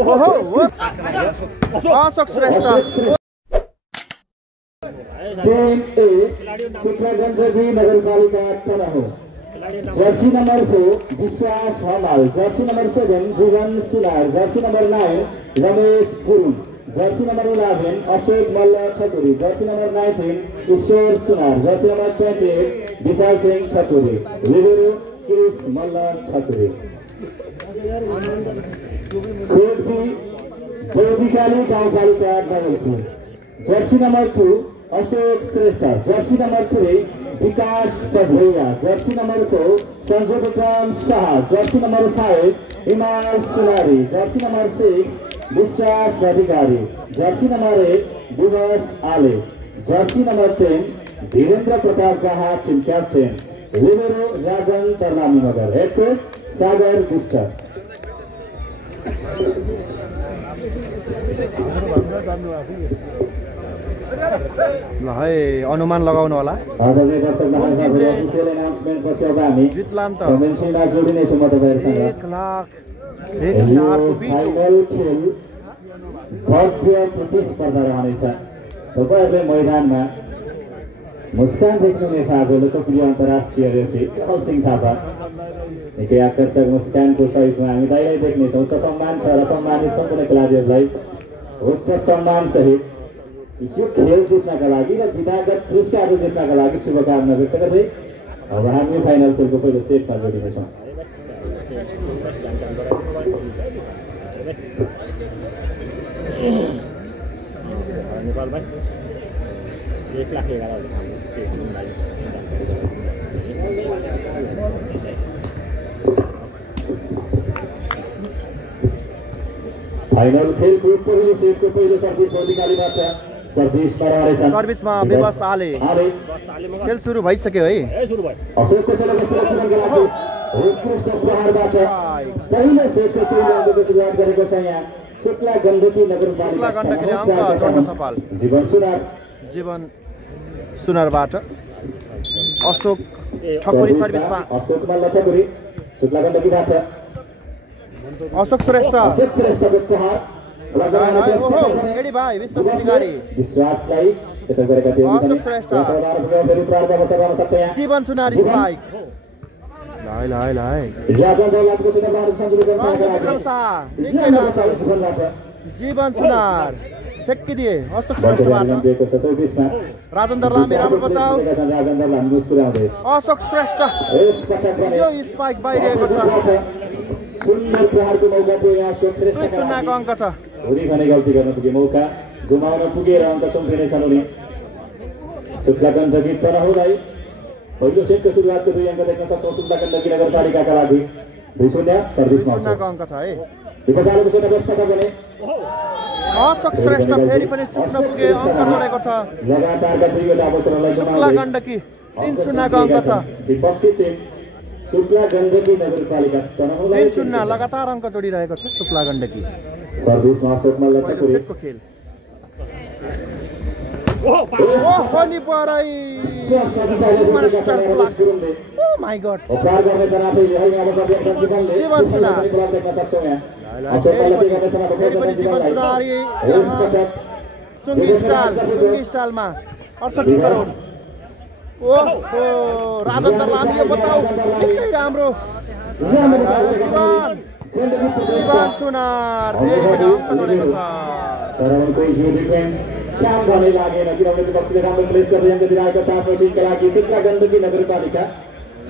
ओहो अशोक श्रेष्ठ शुक्लागंज नगरपालिका Tanahun Jersey number 4 विश्वास Hamal, Jersey number 7 Jiwan Sunar, jersey number 9 Ramesh Purung, jersey number 11 Ashok Malla Thakuri, jersey number 19 Ishwar Sunar, jersey number 28 Bishal Singh Thakuri, libero Kris Malla Thakuri. कोटबी देविकाली गाउँपालिका Nagarpur jersey number 2 Ashok Shrestha, jersey number 3 Bikash Pajaiya, jersey number 4 Sanjay Bikram Shah, jersey number 5 Himal सुनारी, Jersey number 6 विश्वास अधिकारी, Jersey number 8 Diwas Ale, jersey number 10 Dhirendra Pratap Gaha team captain, libero Rajan Taralami Magar, head coach Sagar Bisht. ल है अनुमान लगाउनु होला जितलाम त 1,00,000 प्रतिस्पर्धा रहनेछ। तपाईहरुले मैदानमा मुस्कान देख्नुहुनेछ आज लोकप्रिय अन्तर्राष्ट्रिय रेफ्री कमल सिंह थापा। निकै आकर्षक मुस्कानको सहितमा हामी दाइलाई देख्नेछौँ। उच्च सम्मान छ र सम्मानित सम्पूर्ण खेलाडीहरूलाई उच्च सम्मान सहित यो खेल जित्नका लागि र विधागत पुरस्कारहरू जित्नका लागि शुभकामना व्यक्त गर्दै अब हामी फाइनल खेलको पहिलो सेटमा जोडिनेछौँ। फाइनल खेलको पहिलो सेटको पहिलो सर्भिस अधिकारीबाट सर्भिसमा विवास आले खेल सुरु भइसक्यो है। अशोकको सुरुवात गरेको छ यहाँ शुक्ला गण्डकी नगरपालिकाले अङ्क जोड्न सफल। जीवन सुनारबाट अशोक ठकुरी सर्भिसमा अशोक मल्ल ठकुरी शुक्ला गण्डकीबाट अशोक श्रेष्ठ एडी भाइ विश्वासलाई सेटल गरेका थिए अशोक श्रेष्ठ जीवन सुनार स्ट्राइक जीवन सुनार छेक्किदिए अशोक श्रेष्ठबाट राजेन्द्र लामी राम्रो बचाउ अशोक श्रेष्ठ यो स्पाइक बाहिरिएको छ। सुन्दर प्रहारको मौका थियो यहाँ अशोक श्रेष्ठ सुन्नाको अङ्क छ। हुरी भने गल्ती गर्न पुगे मौका गुमाउन पुगेर अङ्क सम्झिनेछन् उनी। शुक्लागण्डकी तनहुँलाई पहिलो सेटको सुरुवातको 2 अङ्क देख्न सक्छौँ शुक्लागण्डकी नगरपालिकाका लागि 2-0 सर्भिसमा सुन्नाको अङ्क छ है। विपचालको सेट व्यवस्था बने अशोक श्रेष्ठ फेरि पनि चुक्न पुगे अङ्क जोडेको छ। लगातारका 2 अवसरलाई शुक्लागण्डकी 3-0 को अङ्क छ। विपक्षी टिम शुक्लागण्डकी नगरपालिका तनहुँलाई 3-0 लगातार अङ्क जोडिरहेको छ शुक्लागण्डकी। सर्भिसमा अशोक मल्ल ठकुरी खेल ओहो नि पराई ओ माय गॉड उपहार गर्ने जनाले यही अवसर देख्छन् जीवनले जीवन सुनार देख्न सक्छौँ यहाँ चुङ्गी स्टालमा 68 करोड ओहो राजेन्द्र लामी यो बचाउ निकै राम्रो जीवन सुनार फेरि पनि अङ्क जोडेको छ। तर उनको यो डिफेन्स काम गर्ने लागेन किनभने विपक्षीले राम्रो प्लेस गर्दै अङ्क दिइरहेको साथमा टिमका लागि शुक्लागण्डकी नगरपालिका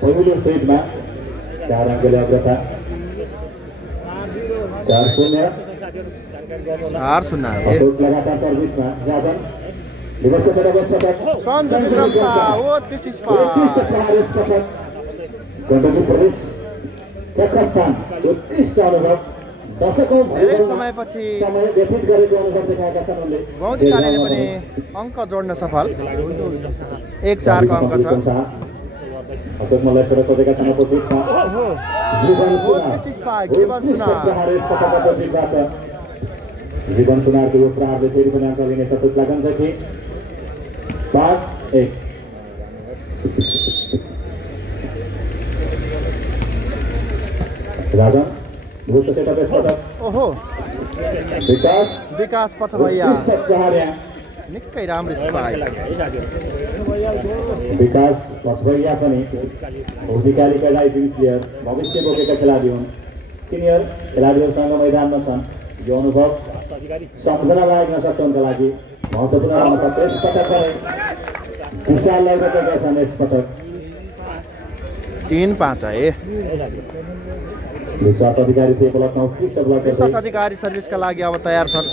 पहिलो सेटमा 4 अङ्कले अग्रता 4-0 अशोक लगातार सर्भिसमा राजन दिवसको सदस्य सञ्जय विक्रम शाह ओ उत्कृष्ट पटक गण्डकी प्रदेश कप्तान उत्कृष्ट अनुभव दशकौं धेरै समयपछि समय व्यतीत गरेको अनुभव देखाएका छन् उनले। गौतीकाले पनि अङ्क जोड्न सफल 1-4 को अङ्क छ। अशोक मल्ल सडक खोजेका छन् अपोजिटमा जीवन सुनारको यो प्रहारले फेरि पनि अङ्क लिनेछ शुक्लागण्डकी 5-1 राजन ओहो विकास पछभैया उत्कृष्ट प्रहार यहाँ निकै राम्रो स्पाइक विकास पछभैया पनि भौतिकालीका राइजिङ प्लेयर भविष्य बोकेका खेलाडी हुन् सिनियर खेलाडीहरूसँग मैदानमा छन् यो अनुभव सम्झना लागेको सक्छ उनका लागि महत्त्वपूर्ण रहन सक्छ यस पटक पनि विशाललाई रोकेका छन् यस पटक 3-5 है विश्वास अधिकारी त्यो ब्लकमा उत्कृष्ट ब्लक विश्वास अधिकारी सर्भिसका लागि अब तयार छन्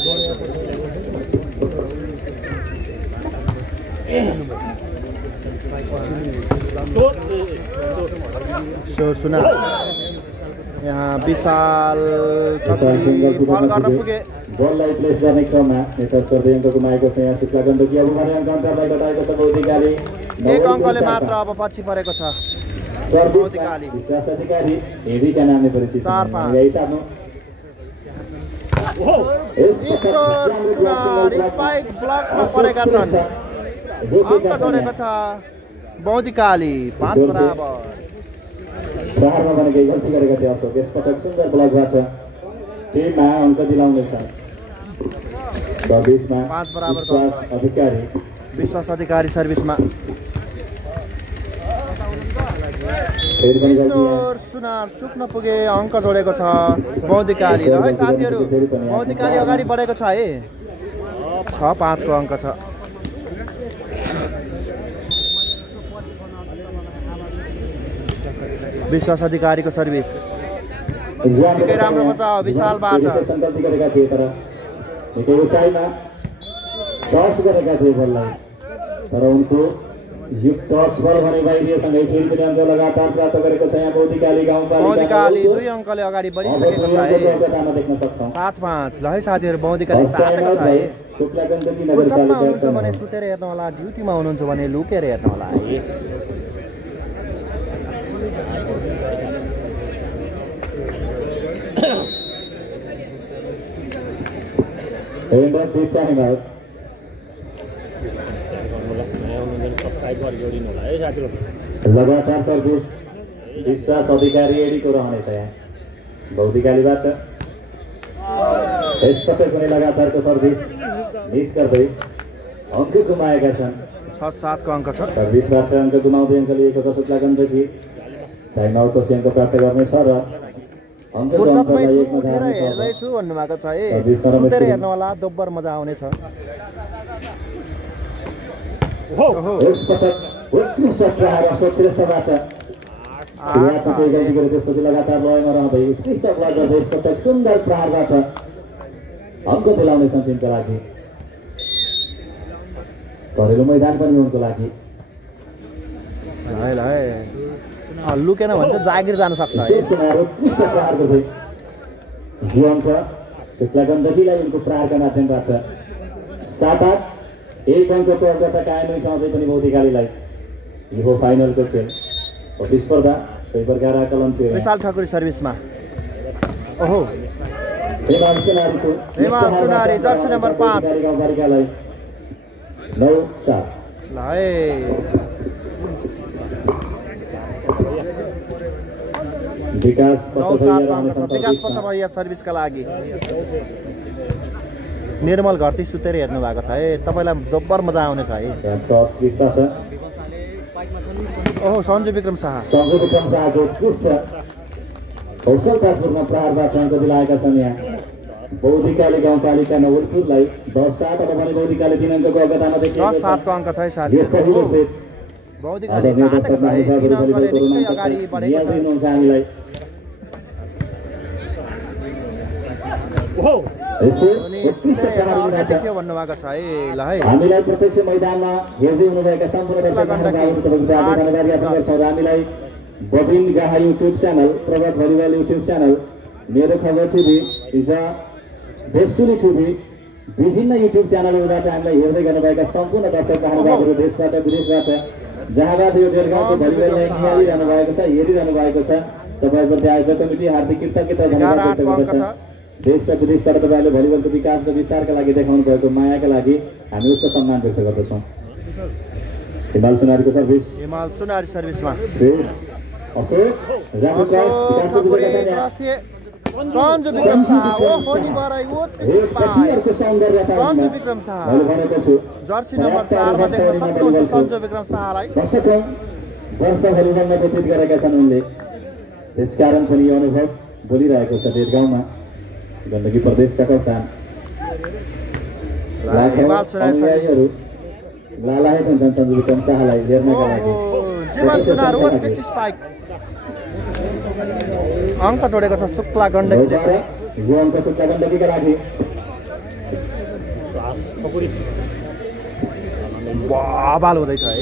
सुना यहाँ विशाल बल गर्न पुगे बललाई प्लेस गर्ने क्रममा नेता सर्दैको गुमाएको छ यहाँ शुक्ला गण्डकी अब भने अङ्कलाई घटाएको छ भौतिकाली 1 अङ्कले मात्र अब पछि परेको छ भौतिकाली विश्वास अधिकारी हेरीका नामले परिचित 4-5 यही सानो स्पाइक ब्लकमा परेका छन् अङ्क जोडेको छ भौतिकाली 5 बराबर प्रहारमा पनि केही गल्ती गरेका थिए अशोक यसपटक सुन्दर ब्लकबाट टिममा अङ्क दिलाउनेछ 20मा 5 बराबर अधिकारी विश्वास अधिकारी सर्भिसमा फेरि पनि गल्ती सुनार चुक्न पुगे अङ्क जोडेको छ भौतिकाली र है साथीहरू भौतिकाली अगाडि बढेको छ है 6-5 को अङ्क छ विश्वास अधिकारीको सर्भिस निकै राम्रो छ विशालबाट गल्ती गरेका थिए तर निकै उचाइमा टस गरेका थिए बललाई तर उनको यो टस बल भने बाहिरिएसँगै फेरि पनि अङ्क लगातार प्राप्त गरेको छ यहाँ भौतिकाली भौतिकाली 2 अङ्कले अगाडि बढिसकेको छ है देख्न सक्छौँ 7-5 ल है साथीहरू भौतिकाली तातेको छ है शुक्ला गण्डकी हुनुहुन्छ नगरपालिका भने सुतेर हेर्नु होला ड्युटीमा हुनुहुन्छ भने लुकेर हेर्नु होला है लगातार सर्भिस विश्वास अधिकारी एडीको रहनेछ यहाँ भौतिकालीबाट यसपटक पनि लगातारको सर्भिस मिस गर्दै अङ्क गुमाएका छन् 6-7 को अङ्क छ सर्भिसबाट अङ्क गुमाउँदै अङ्क लिएको छ शुक्ला गण्डकी टाइम आउटको अङ्क प्राप्त गर्नेछ र फुर्सदमै उठेर हेर्दैछु भन्नुभएको छ है सुतेर हेर्नु होला दोब्बर मजा आउनेछ यसपटक उत्कृष्ट प्रहार श्रेष्ठबाट त्यसपछि लगातार लयमा रहँदै उत्कृष्ट ब्लक गर्दै यसपटक सुन्दर प्रहारबाट अङ्क दिलाउनेछन् टिमका लागि घरेलु मैदान पनि उनको लागि लुकेन भने त जागिर जान सक्छ है उत्कृष्ट प्रहारको चाहिँ यो अङ्क शुक्ला गण्डकीलाई उनको प्रहारका माध्यमबाट 7-8 1 अङ्कको अङ्क त कायमै छ अझै पनि भौतिकालीलाई यो फाइनलको खेल प्रतिस्पर्धा सोही प्रकार आकलन थियो विशाल ठाकुरी सर्भिसमा ओहो हेमाल सुनारी जर्सी नम्बर 5 गाउँपालिकालाई 9-7 ल है विकास पछभैया सर्भिसका लागि निर्मल घरती सुतेर हेर्नु भएको छ है तपाईँलाई दोब्बर मजा आउनेछ है ओहो सञ्जु विक्रम शाहको उत्कृष्ट कौशलतापूर्ण प्रहारबाट अङ्क दिलाएका छन् यहाँ बौद्धिकाले गाउँपालिका नवलपुरलाई 10-7 अब भने बौद्धिकाले 3 अङ्कको अग्रतामा देखिएको 10-7 को अङ्क छ है साथी बौद्धिकाले तातेको छ है 3 अङ्कले निकै अगाडि बढेको छ हामीलाई भन्नुभएको छ है ल है हामीलाई प्रत्यक्ष मैदानमा हेर्दै हुनुभएका सम्पूर्ण दर्शकहरू हामीलाई बबिन गाहा युट्युब च्यानल प्रभात भलिबल युट्युब च्यानल मेरो खबर टिभी वेबसुली टिभी विभिन्न युट्युब च्यानलहरूबाट हामीलाई हेर्दै गर्नुभएका सम्पूर्ण दर्शक महानुभावहरू देशबाट विदेशबाट जहाँबाट यो डेढगाउँको भलिबललाई निहालिरहनु भएको छ हेरिरहनु भएको छ तपाईँप्रति आयोजक कमिटी हार्दिक कृतज्ञता धन्यवाद व्यक्त गर्दछ देश र विदेशबाट तपाईँहरूले भलिबलको विकास र विस्तारका लागि देखाउनु भएको मायाका लागि हामी उच्च सम्मान व्यक्त गर्दछौँ हिमाल सुनारीको सर्भिस हिमाल सुनारी सर्भिसमा अशोक सञ्जु विक्रम शाह ओहो नि बराई उत्कृष्ट spike Sanju Vikram Shah Jersey number 4 मा देख्न सक्नुहुन्छ सञ्जु विक्रम शाहलाई वर्ष भलिबलमा व्यतीत गरेका छन् उनले त्यसकारण पनि यो अनुभव बोलिरहेको छ बेदगाउँमा गण्डकी प्रदेशका कप्तान अनुयायीहरू लालायत हुन्छन् सञ्जु विक्रम शाहलाई हेर्नका लागि जीवन सुनार उत्कृष्ट स्पाइक अङ्क जोडेको छ शुक्ला गण्डकीले यो अङ्क शुक्ला गण्डकीका लागि बवाल हुँदैछ है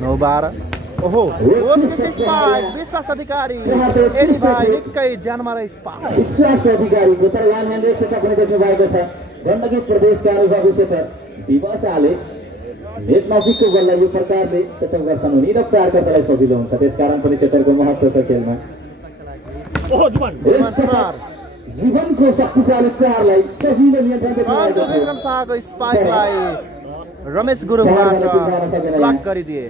9-12 ओहो उत्कृष्ट स्पाइक विश्वास अधिकारी एडी भाइ निकै ज्यानमा रहे स्पाइक विश्वास अधिकारीको तर 100 सेटअप पनि देख्नु भएको छ गण्डकी प्रदेशका अनुभवी सेटर दिवसाले नेट नजिकको बललाई यो प्रकारले सेटअप गर्छन् भने र प्रहारकर्तालाई सजिलो हुन्छ त्यसकारण पनि सेटरको महत्त्व छ खेलमा जीवनको शक्तिशाली प्रहारलाई सजिलो नियन्त्रण सञ्जु विक्रम शाहको स्पाइकलाई रमेश गुरुङबाट ब्लक गरिदिए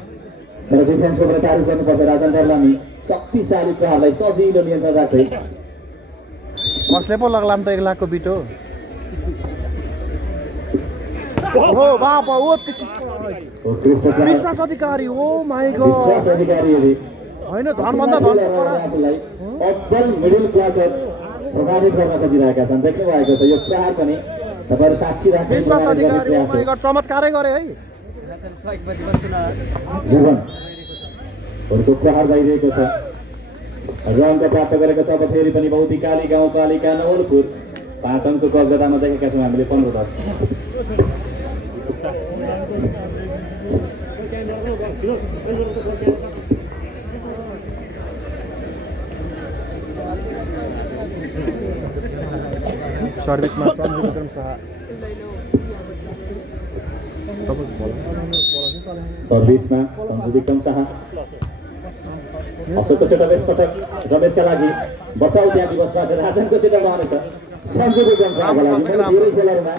तर डिफेन्सको कुरा तारिफ गर्नुपर्छ राजन दर्लामी शक्तिशाली प्रहारलाई सजिलो नियन्त्रण राख्दै कसले पो लाग्लाम त 1 लाखको बिटो ओहो बाबा उत्कृष्ट विश्वास अधिकारी ओ माय गॉड विश्वास अधिकारीले हैन धनभन्दा धन अब्दल मिडल ब्लकर प्रभावित गर्न खोजिरहेका छन् देख्नु भएको छ यो प्रहार पनि तपाईहरु साक्षी राख्नु विश्वास अधिकारी ओ माय गॉड चमत्कारै गरे है जीवन उनको प्रहार भइरहेको छ रङ प्राप्त गरेको छ अब फेरि पनि बौद्धिकाली गाउँपालिका नवलपुर 5 अङ्कको अग्रतामा देखेका छौँ हामीले 15-10 सर्भिसमा सञ्जु विक्रम शाह सर्भिसमा सञ्जु विक्रम शाह अशोकको सेटअप यसपटक रमेशका लागि बचाउ त्यहाँ दिवसबाट राजनको सेटअप आउनेछ सञ्जु विक्रम शाहका लागि धेरै खेलहरूमा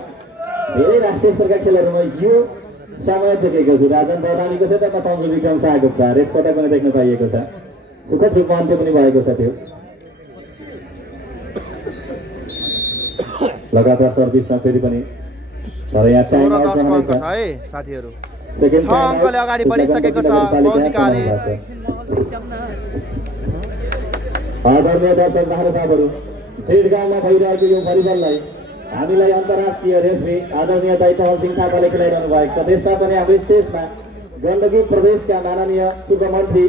धेरै राष्ट्रिय स्तरका खेलहरूमा यो समय देखेको छु राजन दर्लामीको सेटअपमा सञ्जु विक्रम शाहको प्रहार यसपटक पनि देख्न पाइएको छ सुखद रूपमा अन्त्य पनि भएको छ त्यो लगातार सर्भिसमा फेरि पनि तर यहाँ टाइम आउट बनाएको छ है साथीहरु सेकेन्ड 6 अङ्कले अगाडि बढिसकेको छ बौद्धिकाले आदरणीय दर्शक महानुभावहरू डेढगाउँमा भइरहेको यो भलिबललाई हामीलाई अन्तर्राष्ट्रिय रेफ्री आदरणीय दाइ टहल सिंह थापाले खेलाइरहनु भएको छ त्यसमा पनि हाम्रो स्टेजमा गण्डकी प्रदेशका माननीय पूर्व मन्त्री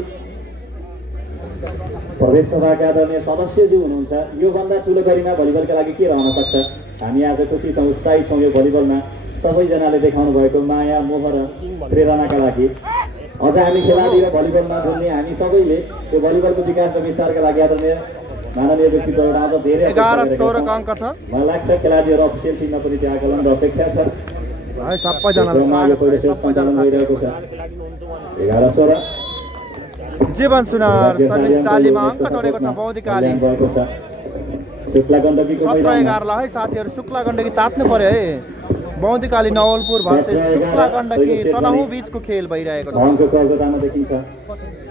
प्रदेश सभाका आदरणीय सदस्यज्यू हुनुहुन्छ योभन्दा ठुलो गरिमा भलिबलका लागि के रहन सक्छ हामी आज खुसी छौँ उत्साहित छौँ यो भलिबलमा सबैजनाले देखाउनु भएको माया मोह र प्रेरणाका लागि अझ हामी खेलाडी र भलिबलमा जोड्ने हामी सबैले यो भलिबलको विकास र विस्तारका लागि आदरणीय माननीय व्यक्तित्वबाट अझ धेरै 11-16 अङ्क छ मलाई लाग्छ खेलाडीहरू अफिसियल टिममा पनि त्यो आकलन र अपेक्षा छ है सबैजनाले स्वागत छ सबैजना भइरहेको छ 11-16 जीवन सुनार सर्भिस तालीमा अङ्क जोडेको छ बौद्धिकाले शुक्ला गण्डकीको 17-11 ल है साथीहरु शुक्ला गण्डकी तात्नु पर्यो है बौद्धिकाली नवलपुर भर्सेस शुक्ला गण्डकी तनहुँ बीचको खेल भइरहेको छ अङ्कको अग्रतामा देखिन्छ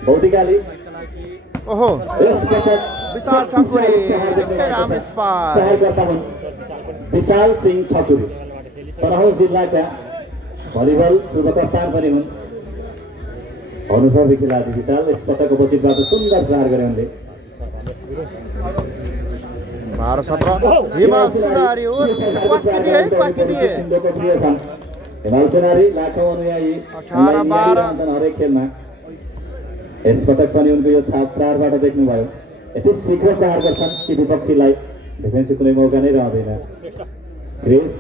बौद्धिकाली ओहो विशाल ठकुरी राम्रो स्पाइक विशाल सिंह ठकुरी तनहुँ जिल्लाका भलिबल पूर्व कप्तान पनि हुन् अनुभवी खेलाडी विशाल यसपटकको पछिबाट सुन्दर प्रहार गरे उनले 12-17 हिमाल सुनारी हिमाल सुनारी लाखौं अनुयायी 18-12 हरेक खेलमा यसपटक पनि उनको यो प्रहारबाट देख्नुभयो यति शीघ्र प्रहार गर्छन् कि विपक्षीलाई डिफेन्सको कुनै मौका नै रहँदैन ग्रेस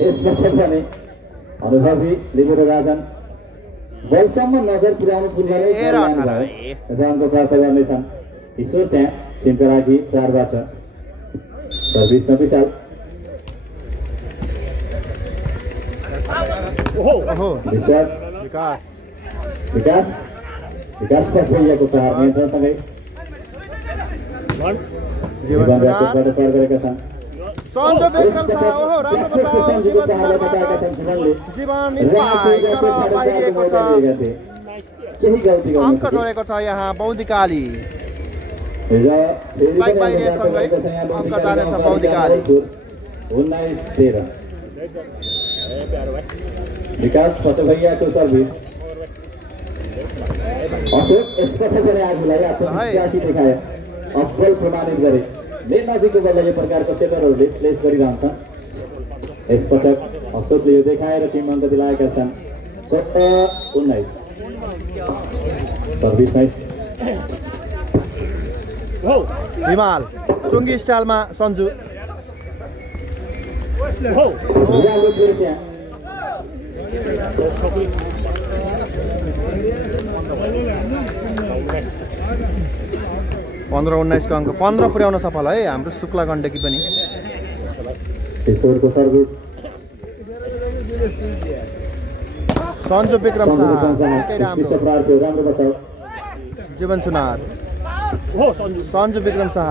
यसपटक पनि अनुभवी लिबेरो राजन बलसम्म नजर पुर्याउनु पुग्ने रनको प्राप्त गर्नेछन् ईश्वर त्यहाँ टिमका लागि प्रहारबाट सर्भिसमा विशाल विश्वास विकास भइएको प्रहार नियन्त्रणसँगै गरेका छन् सञ्जु विक्रम शाह ओहो राम्रो बचाउ जीवन सुनारबाट जीवन स्पाइक तर बाहिरिएको छ अङ्क जोडेको छ यहाँ बौद्धिकाली स्पाइक बाहिरिएसँगै अङ्क जानेछ बौद्धिकाली 19-13 विकास पचभैयाको सर्भिस अशोक यसपटक पनि आफूलाई आत्मविश्वासी देखाए अब्बल प्रमाणित गरे मेन नजिकको बल्ल यो प्रकारको सेटरहरूले प्लेस गरिरहन्छन् यसपटक अशोकले यो देखाएर टिम अङ्क दिलाएका छन् 17-19 सर्भिस नाइस हिमाल चुङ्गी स्टाइलमा सञ्जु 15-19 को अङ्क 15 पुर्याउन सफल है हाम्रो शुक्ला गण्डकी पनि सञ्जु विक्रम शाह जीवन सुनार सञ्जु विक्रम शाह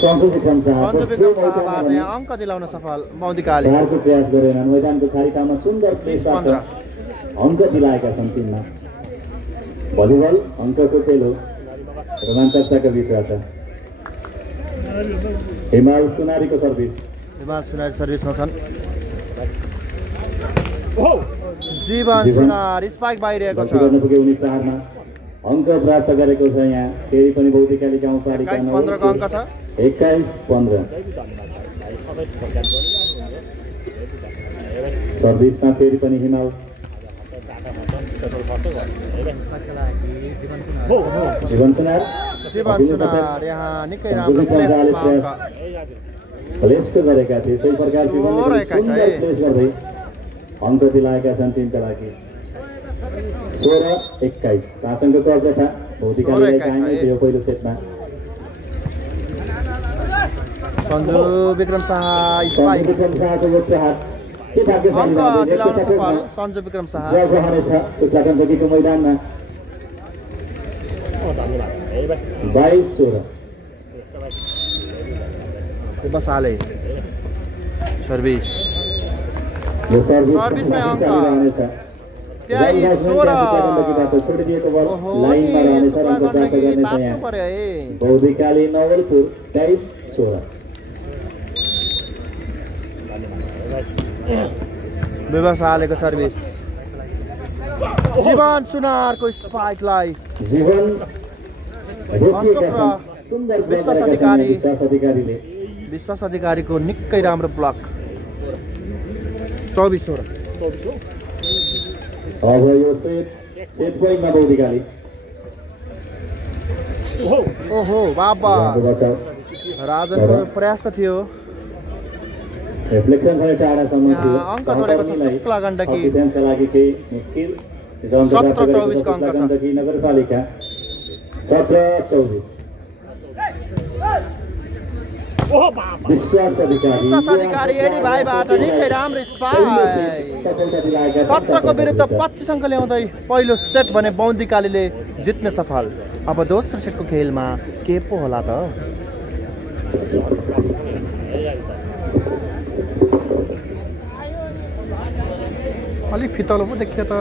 सञ्जु विक्रम शाहबाट यहाँ अङ्क दिलाउन सफल बौद्धिकाली प्रयास गरेनन् मैदानको खाली ठाउँमा सुन्दर प्लेसबाट अङ्क दिलाएका छन् टिममा भलिबल अङ्कको खेल हो रोमाञ्चकताको बिचबाट हिमाल सुनारीको सर्भिस सर्भिसमा छन् जीवन सुनार स्पाइक बाहिरिएको छ उनी प्रहारमा अङ्क प्राप्त गरेको छ यहाँ फेरि पनि बौद्धिकाली गाउँपालिका 21-15 को अङ्क छ 21-15 सर्भिसमा फेरि पनि हिमाल जीवन सुनार यहाँ निकै राम्रो प्लेसको गरेका थिए सोही प्रकार प्लेस गर्दै अङ्क दिलाएका छन् टिमका लागि 16-21 5 अङ्कको अग्रता भौतिकालीलाई कायमै थियो पहिलो सेटमा सञ्जु विक्रम शाहको यो प्रहार के भाग्यशाली सञ्जु विक्रम शाह रहनेछ शुक्ला गण्डकीको मैदानमा 22-16 बसाले सर्भिस यो सर्भिसमै अङ्क 23-16 छोडिदिएको बल लाइनमा रहनेछ र अङ्क प्राप्त गर्नेछ यहाँ बौद्धिकाली नवलपुर 23-16 व्यवसायको सर्भिस जीवन सुनारको स्पाइकलाई जीवन विश्वास अधिकारीको निकै राम्रो ब्लक 24-16 अब यो सेट पोइन्टमा बौद्धिकाली ओहो बाबा राजनको प्रयास त थियो रिफ्लेक्सन पनि टाढासम्म थियो अङ्क जोडेको छ शुक्ला गण्डकी डिफेन्सका लागि केही मुस्किल 17-24 को अङ्क छ नगरपालिका 17-24 विश्वास अधिकारी एडी भाइबाट निकै राम्रो स्पाइक 17 को विरुद्ध 25 अङ्क ल्याउँदै पहिलो सेट भने बौद्धिकालीले जित्ने सफल अब दोस्रो सेटको खेलमा के पो होला त अलिक फितलो पो देखियो त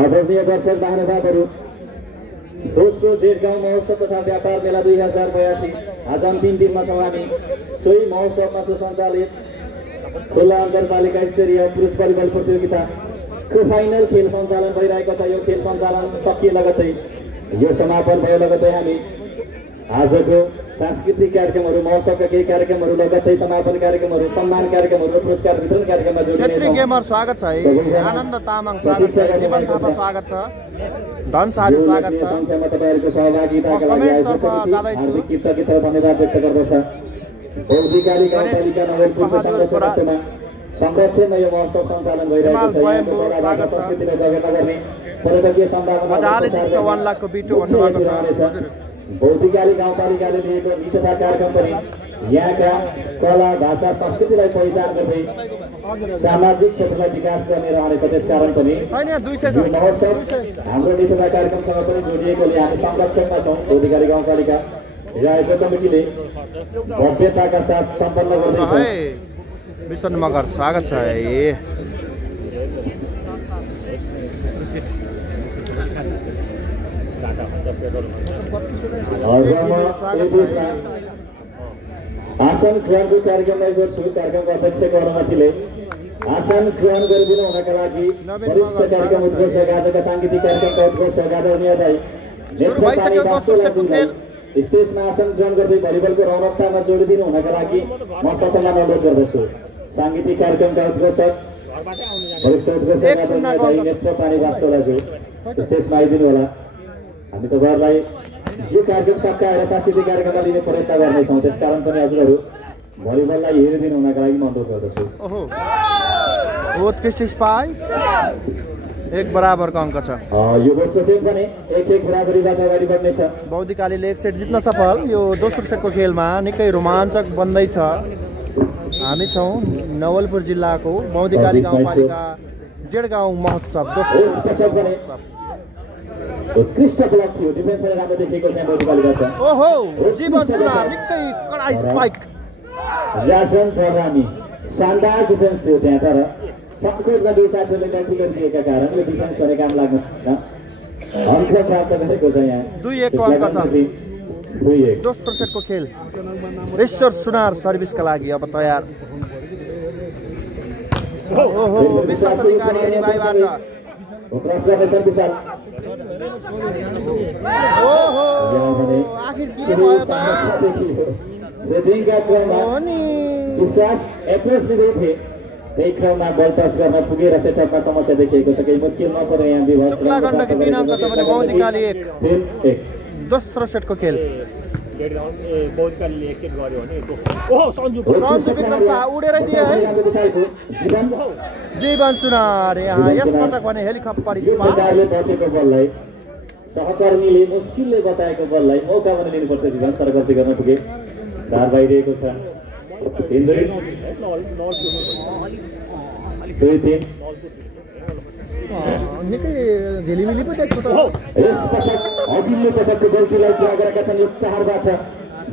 आदरणीय दर्शक महानुभावहरू दोस्रो डेढगाउँ महोत्सव तथा व्यापार मेला 2082 आज अन्तिम दिनमा छौँ हामी सोही महोत्सवमा सुसञ्चालित खुल्ला नगरपालिका स्तरीय पुरुष भलिबल प्रतियोगिताको फाइनल खेल सञ्चालन भइरहेको छ यो खेल सञ्चालन सकिए लगत्तै यो समापन भयो लगत्तै हामी आजको सांस्कृतिक कार्यक्रमहरू महोत्सवका केही कार्यक्रमहरू लगत्तै समापन कार्यक्रमहरू सम्मान कार्यक्रमहरू र पुरस्कार वितरण कार्यक्रममा क्षेत्रीय गेमर स्वागत छ है आनन्द तामाङ स्वागत छ जीवन थापा स्वागत छ धन सारी स्वागत छ संख्यामा तपाईहरुको सहभागिताका लागि हार्दिक कृतज्ञता धन्यवाद व्यक्त गर्दछ बौद्धिकाली गाउँपालिका नवलपुरको संरक्षणमा संरक्षणमा यो महोत्सव सञ्चालन भइरहेको छ यहाँको कला संस्कृतिलाई जगेर्ना गर्ने पर्यटकीय सम्भावना मजाले जित्छ 1 लाखको बिटो भन्नुभएको छ बौद्धिकाली गाउँपालिकाले लिएको मित्रता कार्यक्रम पनि यहाँका कला भाषा संस्कृतिलाई पहिचान गर्दै सामाजिक क्षेत्रलाई विकास गर्ने रहनेछ। त्यसकारण पनि यो महोत्सव हाम्रो मित्रता कार्यक्रमसँग पनि जोडिएकोले हामी संरक्षणमा छौँ। बौद्धिकाली गाउँपालिका आयोजक कमिटीले भव्यताका साथ सम्पन्न गर्दैछ। विष्णु मगर स्वागत छ। आसन ग्रहणको कार्यक्रमलाई जोड्छु। कार्यक्रमको अध्यक्षको अनुमतिले आसन ग्रहण गरिदिनु हुनका लागि वरिष्ठ कार्यक्रम उद्घोषक आजका सांगीतिक कार्यक्रमका उद्घोषक आदरणीयलाई स्टेजमा आसन ग्रहण गर्दै भलिबलको रौनकतामा जोडिदिनु हुनका लागि म ससम्मान अनुरोध गर्दछु। सांगीतिक कार्यक्रमका उद्घोषक वरिष्ठ उद्घोषक आदरणीय नेत्रपानी वास्तवलाज्यू स्टेजमा आइदिनु होला। हामी तपाईँहरूलाई यो कार्यक्रम सकाएर सांस्कृतिक कार्यक्रममा लिने प्रयत्न गर्नेछौँ। त्यसकारण पनि हजुरहरू भलिबललाई हेरिदिनु हुनका लागि म अनुरोध गर्दछु। उत्कृष्ट स्पाइक 1 बराबरको अङ्क छ। यो दोस्रो सेट भने 1-1 बराबरीबाट अगाडि बढ्नेछ। बौद्धिकालीले 1 सेट जित्न सफल। यो दोस्रो सेटको खेलमा निकै रोमाञ्चक बन्दैछ। हामी छौँ नवलपुर जिल्लाको बौद्धिकाली गाउँपालिका जेडगाउँ महोत्सव दोस्रो उत्कृष्ट ब्लक थियो। डिफेन्सले राम्रो देखेको छ बौद्धिकालीबाट। ओहो जीवन सुनार निकै कडा स्पाइक। यासन फरामी शानदार डिफेन्स थियो त्यहाँ, तर सङ्कोचमा 2 साथीहरूले गल्ती गरिदिएका कारण यो डिफेन्स गर्ने काम लाग्न सक्दैन। अङ्क प्राप्त गरेको छ यहाँ 2-1 को अङ्क छ। 2-1 दोस्रो सेटको खेल ईश्वर सुनार सर्भिसका लागि अब तयार। ओहो विश्वास अधिकारी एडीबाईबाट क्रस गर्नेछन् विशाल। ओहो आखिर के भयो त? सेटिङका क्रममा विश्वास एप्रोच दिँदै थिए। त्यही क्रममा बल टच गर्न पुगेर सेटअपमा समस्या देखिएको छ। केही मुस्किल नपरे यहाँ विभाग शुक्लाखण्डकी 3 अङ्क छ भने बौद्धिकाली 1। दोस्रो सेटको खेल सञ्जु विक्रम शाह उडेरै दिए है। जीवन सुनार यहाँ यसपटक भने हेलिकप्टर बचेको बललाई सहकर्मीले मुस्किलले बचाएको बललाई मौका पनि लिनुपर्छ जीवन, तर गल्ती गर्न पुगे। धार बाहिरिएको छ। 3-2 निकै झिलिमिली पो देख्छु त। यसपटक अघिल्लो पटकको गल्तीलाई पुरा गरेका छन् एक प्रहारबाट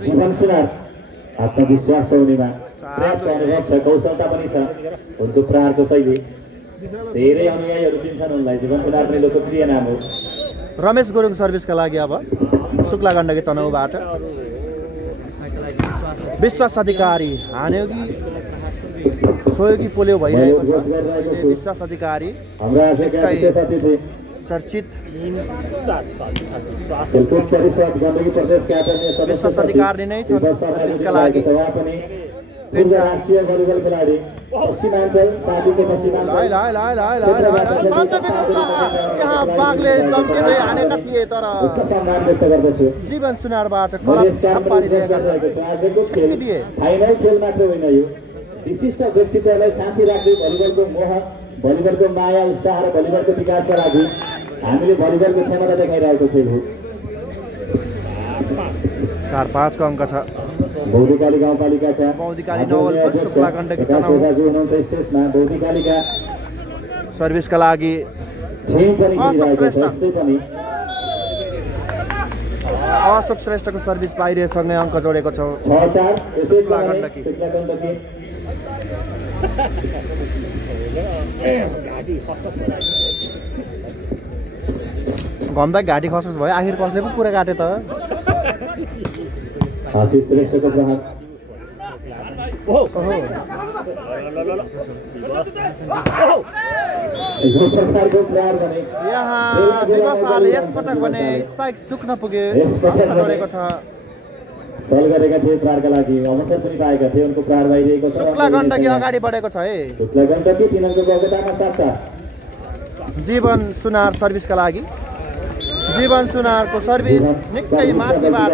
जीवन सुनार। आत्मविश्वास छ उनीमा, पर्याप्त अनुभव छ, कौशलता पनि छ। उनको प्रहारको शैली धेरै अनुयायीहरू चिन्छन् उनलाई। जीवन सुनार पनि लोकप्रिय नाम हो। रमेश गुरुङ सर्भिसका लागि अब शुक्लाखण्डकी तनहुबाट विश्वास अधिकारी हान्यो कि छोयो कि पोल्यो भइरहेको छ। विश्वास अधिकारी चर्चित विश्वास अधिकारी नै छ सर्भिसका लागि। राष्ट्रिय भलिबल खेलाडी पश्चिमाञ्चल साथीको पश्चिमाञ्चल यहाँ बाघले चम्किँदै हानेका थिए, तर सम्मान व्यक्त गर्दछु। जीवन सुनारबाट फाइनल खेल मात्र होइन, यो विशिष्ट व्यक्तित्वलाई साथी राख्दै भलिबलको मोह, भलिबलको माया, उत्साह र भलिबलको विकासका लागि हामीले भलिबलको क्षमता देखाइरहेको खेल हो। 4-5 को अङ्क छ। बौद्धिकाली गाउँपालिकाका बौद्धिकाली नवलपुर शुक्लाखण्डकी स्टेजमा बौद्धिकालीका सर्भिसका लागि अशोक श्रेष्ठको सर्भिस बाहिरसँगै अङ्क जोडेको छ। 6-4 घम्दा घाँटी खसखस भयो। आखिर कसले पो पुरा काटे त? आशिष श्रेष्ठको प्रहार। यहाँ विवशाले यसपटक भने स्पाइक चुक्न पुग्यो, जोडेको छ। बल गरेका थिए प्रहारका लागि, अवसर पनि पाएका थिए। उनको प्रहार बाहिरिएको छ। शुक्लाखण्डकी अगाडि बढेको छ है। शुक्लाखण्डकी 3 अङ्कको अग्रतामा 7-4। जीवन सुनार सर्भिसका लागि जीवन सुनारको सर्भिस निकै माथिबाट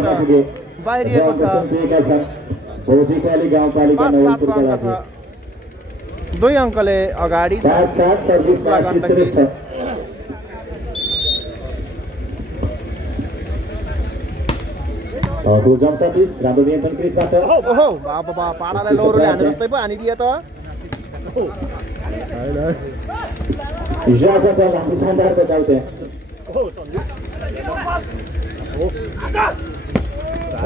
बाहिरिएको छ। बौद्धिकाली गाउँपालिका नवलपुरका लागि 2 अङ्कले अगाडि छ। 7-7 सर्भिसमा आशिष श्रेष्ठ। फुल जम्प सतीश राम्रो नियन्त्रण क्रिसबाट ओहो बाबा पाडालाई लौरोले हाने जस्तै पो हानिदिए त इजाजत लामी शानदार बचाउँथे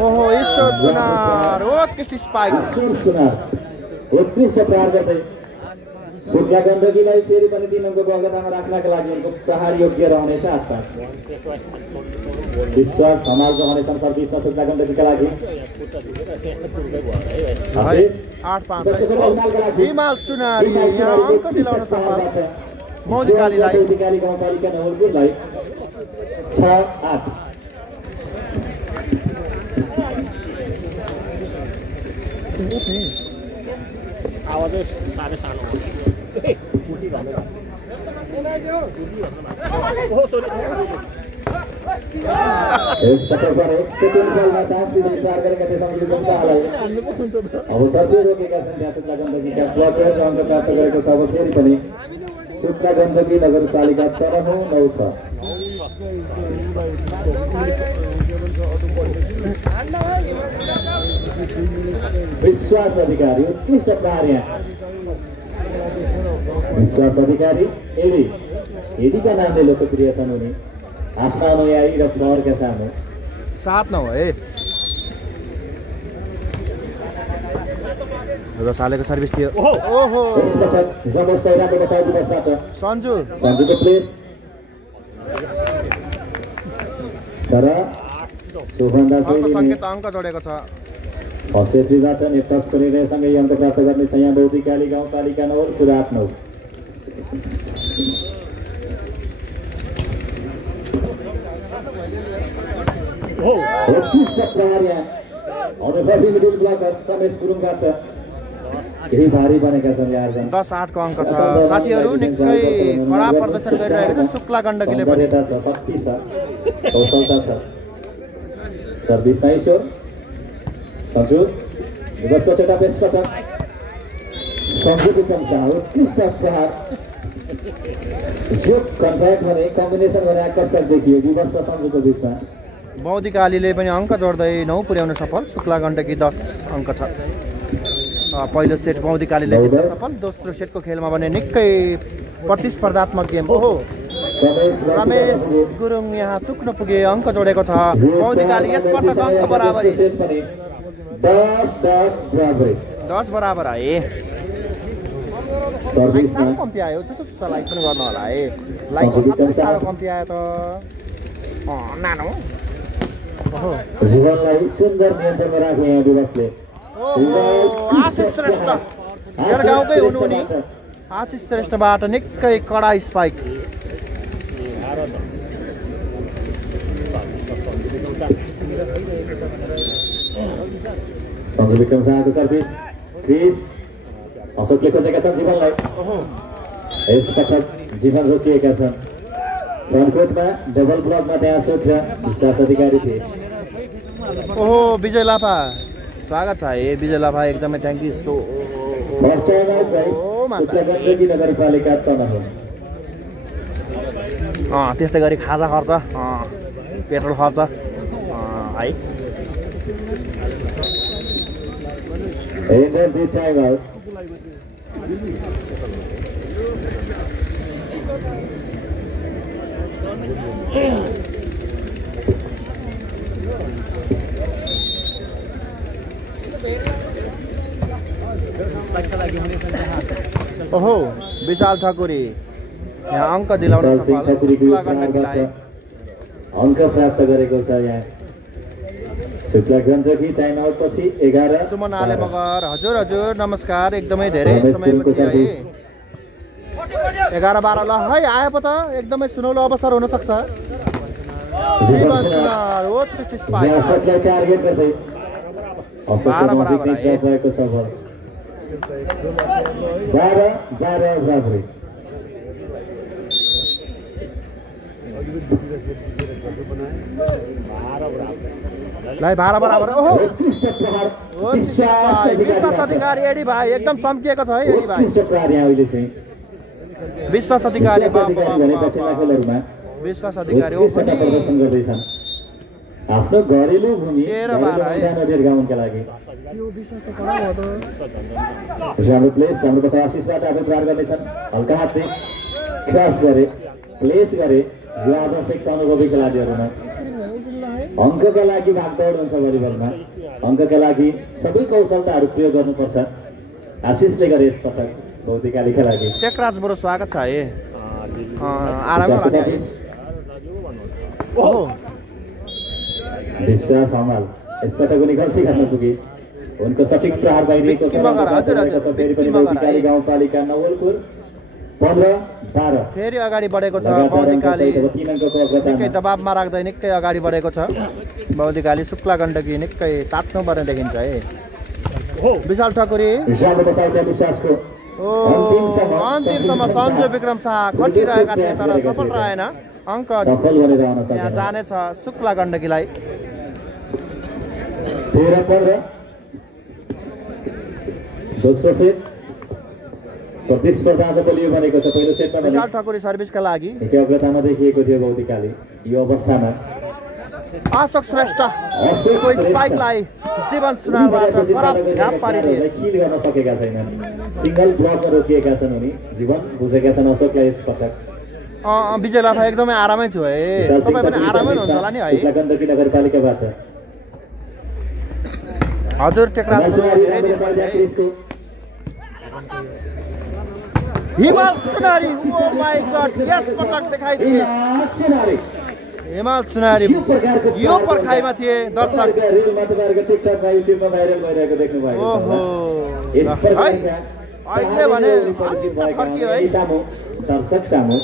ओहो ईश्वर सुनार उत्कृष्ट स्पाइक उत्कृष्ट प्रहार गर्दै सुक्ला गण्डकीलाई फेरि पनि 3 अङ्कको अग्रतामा राख्नका लागि उनको प्रहार योग्य रहनेछ आसपास विश्वास समाज रहनेछन् सर्भिसमा सुक्ला गण्डकीका लागि 8-5 हिमाल सुनारी यहाँ अङ्क दिलाउन सफल मौलिकालीलाई मौलिकाली गाउँपालिका नवलपुरलाई 6-8 आवाजै साह्रै सानो सेकेन्ड बलमा चान्स दिने प्रहार गरेका थिए संस्कृत जम्सालाई अब सर्वे रोकेका छन् त्यहाँ सुक्ला गण्डकीका क्लबले अङ्क प्राप्त गरेको छ अब फेरि पनि सुक्ला गण्डकी नगरपालिका 9 छ विश्वास अधिकारी उत्कृष्ट प्रहार यहाँ विश्वास अधिकारी एडीका नामले लोकप्रिय छन् उनी आफ्ना अनुयायी र फ्लोरका सामु 7-9 है र सालेको सर्भिस थियो ओहो रमेश तैराको बसाइ दिवसबाट सञ्जुको प्लेस तर सोभन्दा अङ्क सङ्केत अङ्क जोडेको छ सेफ्टीबाट नेट टच गरिरहेसँगै अङ्क प्राप्त गर्नेछ यहाँ बौद्धिकाली गाउँपालिका 9 पुरा 8-9 उत्कृष्ट प्रहार यहाँ अनुभवी मिडल ब्लकर रमेश गुरुङबाट केही भारी बनेका छन् यहाँ 10-8 को अङ्क छ साथीहरू निकै कडा प्रदर्शन गरिरहेको छ सुक्ला गण्डकीले पनि शक्ति छ कौशलता छ सर्भिस नाइसो सन्जु विगतको सेटअप यसको छ सन्जुको चम्चा उत्कृष्ट प्रहार यो कन्ट्याक्ट भने कम्बिनेसन भने आकर्षक देखियो विवश र सन्जुको बिचमा बौद्धिकालीले पनि अङ्क जोड्दै 9 पुर्याउन सफल सुक्ला गण्डकी 10 अङ्क छ पहिलो सेट बौद्धिकालीले जित्न सफल दोस्रो सेटको खेलमा भने निकै प्रतिस्पर्धात्मक गेम ओहो रमेश गुरुङ यहाँ चुक्न पुगे अङ्क जोडेको छ बौद्धिकाली यसपटक अङ्क बराबरी 10 बराबर आए साह्रो कम्ती आयो जस्तो लाइक पनि गर्नु होला है लाइक साह्रो कम्ती आयो त नानो जीवनलाई सुन्दर नियन्त्रणमा राख्ने यहाँ दिवसले आशिष श्रेष्ठ मेरो गाउँकै हुनु नि आशिष श्रेष्ठबाट निकै कडा स्पाइक सञ्जु विक्रम शाहको सर्भिस क्रिस अशोकले खोजेका छन् जीवनलाई यसपटक जीवन रोकिएका छन् फ्रन्टकोटमा डबल ब्लकमा त्यहाँ अशोक र विश्वास अधिकारी थिए ओहो विजय लापा स्वागत छ है विजय लापा एकदमै thank you so first time out भाइ सुक्ला गण्डकी नगरपालिका तनहुँ त्यस्तै गरी खाजा खर्च पेट्रोल खर्च है End of the time out. ओहो विशाल ठकुरी यहाँ अङ्क दिलाउन सफल सुक्ला गण्डकीलाई अङ्क प्राप्त गरेको छ यहाँ सुक्ला गण्डकी टाइम आउट पछि 11 सुमन आले मगर हजुर नमस्कार एकदमै धेरै समयपछि है 11-12 ल है आए पो त एकदमै सुनौलो अवसर हुन सक्छ जीवन सुनार उत्कृष्ट स्पाइक अशोकलाई टार्गेट गर्दै 12 बराबर भएको छ 12 बराबर लाई 12 बराबर ओहो विश्वास अधिकारी एडी भाइ एकदम चम्किएको छ है एडी भाइ विश्वास अधिकारी विश्वास अधिकारी आफ्नो घरेलु भूमि 13-12 है। डेढगाउनका लागि राम्रो प्लेस हाम्रो बस आशिषबाट अब प्रहार गर्नेछन् हल्का हातले क्रस गरे प्लेस गरे यो आदर्शिक अनुभवी खेलाडीहरूमा अङ्कका लागि भागदौड हुन्छ भलिबलमा अङ्कका लागि सबै कौशलताहरू प्रयोग गर्नुपर्छ आशिषले गरे यसपटक भौतिकाली खेलाडी टेकराज बरु स्वागत छ है आराम लाग्यो है। ओहो विश्वास हमाल यसपटक उनी गल्ती गर्न पुगे उनको सठिक प्रहार बाहिरिएको छ फेरि पनि भौतिकाली गाउँपालिका नवलपुर 15-12 फेरि अगाडि बढेको छ बौद्धिकाली निकै दबाबमा राख्दै निकै अगाडि बढेको छ बौद्धिकाली शुक्ला गण्डकी निकै तात्नु पर्ने देखिन्छ है। विशाल ठकुरी अन्तिमसम्म सञ्जु विक्रम शाह खटिरहेका थिए तर सफल रहेन अङ्क यहाँ जानेछ शुक्ला गण्डकीलाई। 13-15 दोस्रो सेट प्रतिस्पर्धा आज बलियो बनेको छ पहिलो सेटमा विशाल ठकुरी सर्भिसका लागि निकै अग्रतामा देखिएको थियो भौतिकाली यो अवस्थामा अशोक श्रेष्ठको स्पाइकलाई जीवन सुनारबाट खराब झ्याप पारिदिए किल गर्न सकेका छैनन् सिंगल ब्लकमा रोकिएका छन् उनी जीवन बुझेका छन् अशोकलाई यसपटक विजय लाफा एकदमै आरामै छु है तपाईँ पनि आरामै हुन्छ होला नि है गण्डकी नगरपालिकाबाट हजुर टेकराज हिमाल सुनारी ओ माय गॉड यस पटक देखाइदिए हिमाल सुनारी यो पर्खाइमा थिए दर्शक ओहो अहिले भने फर्कियो है दर्शक सामु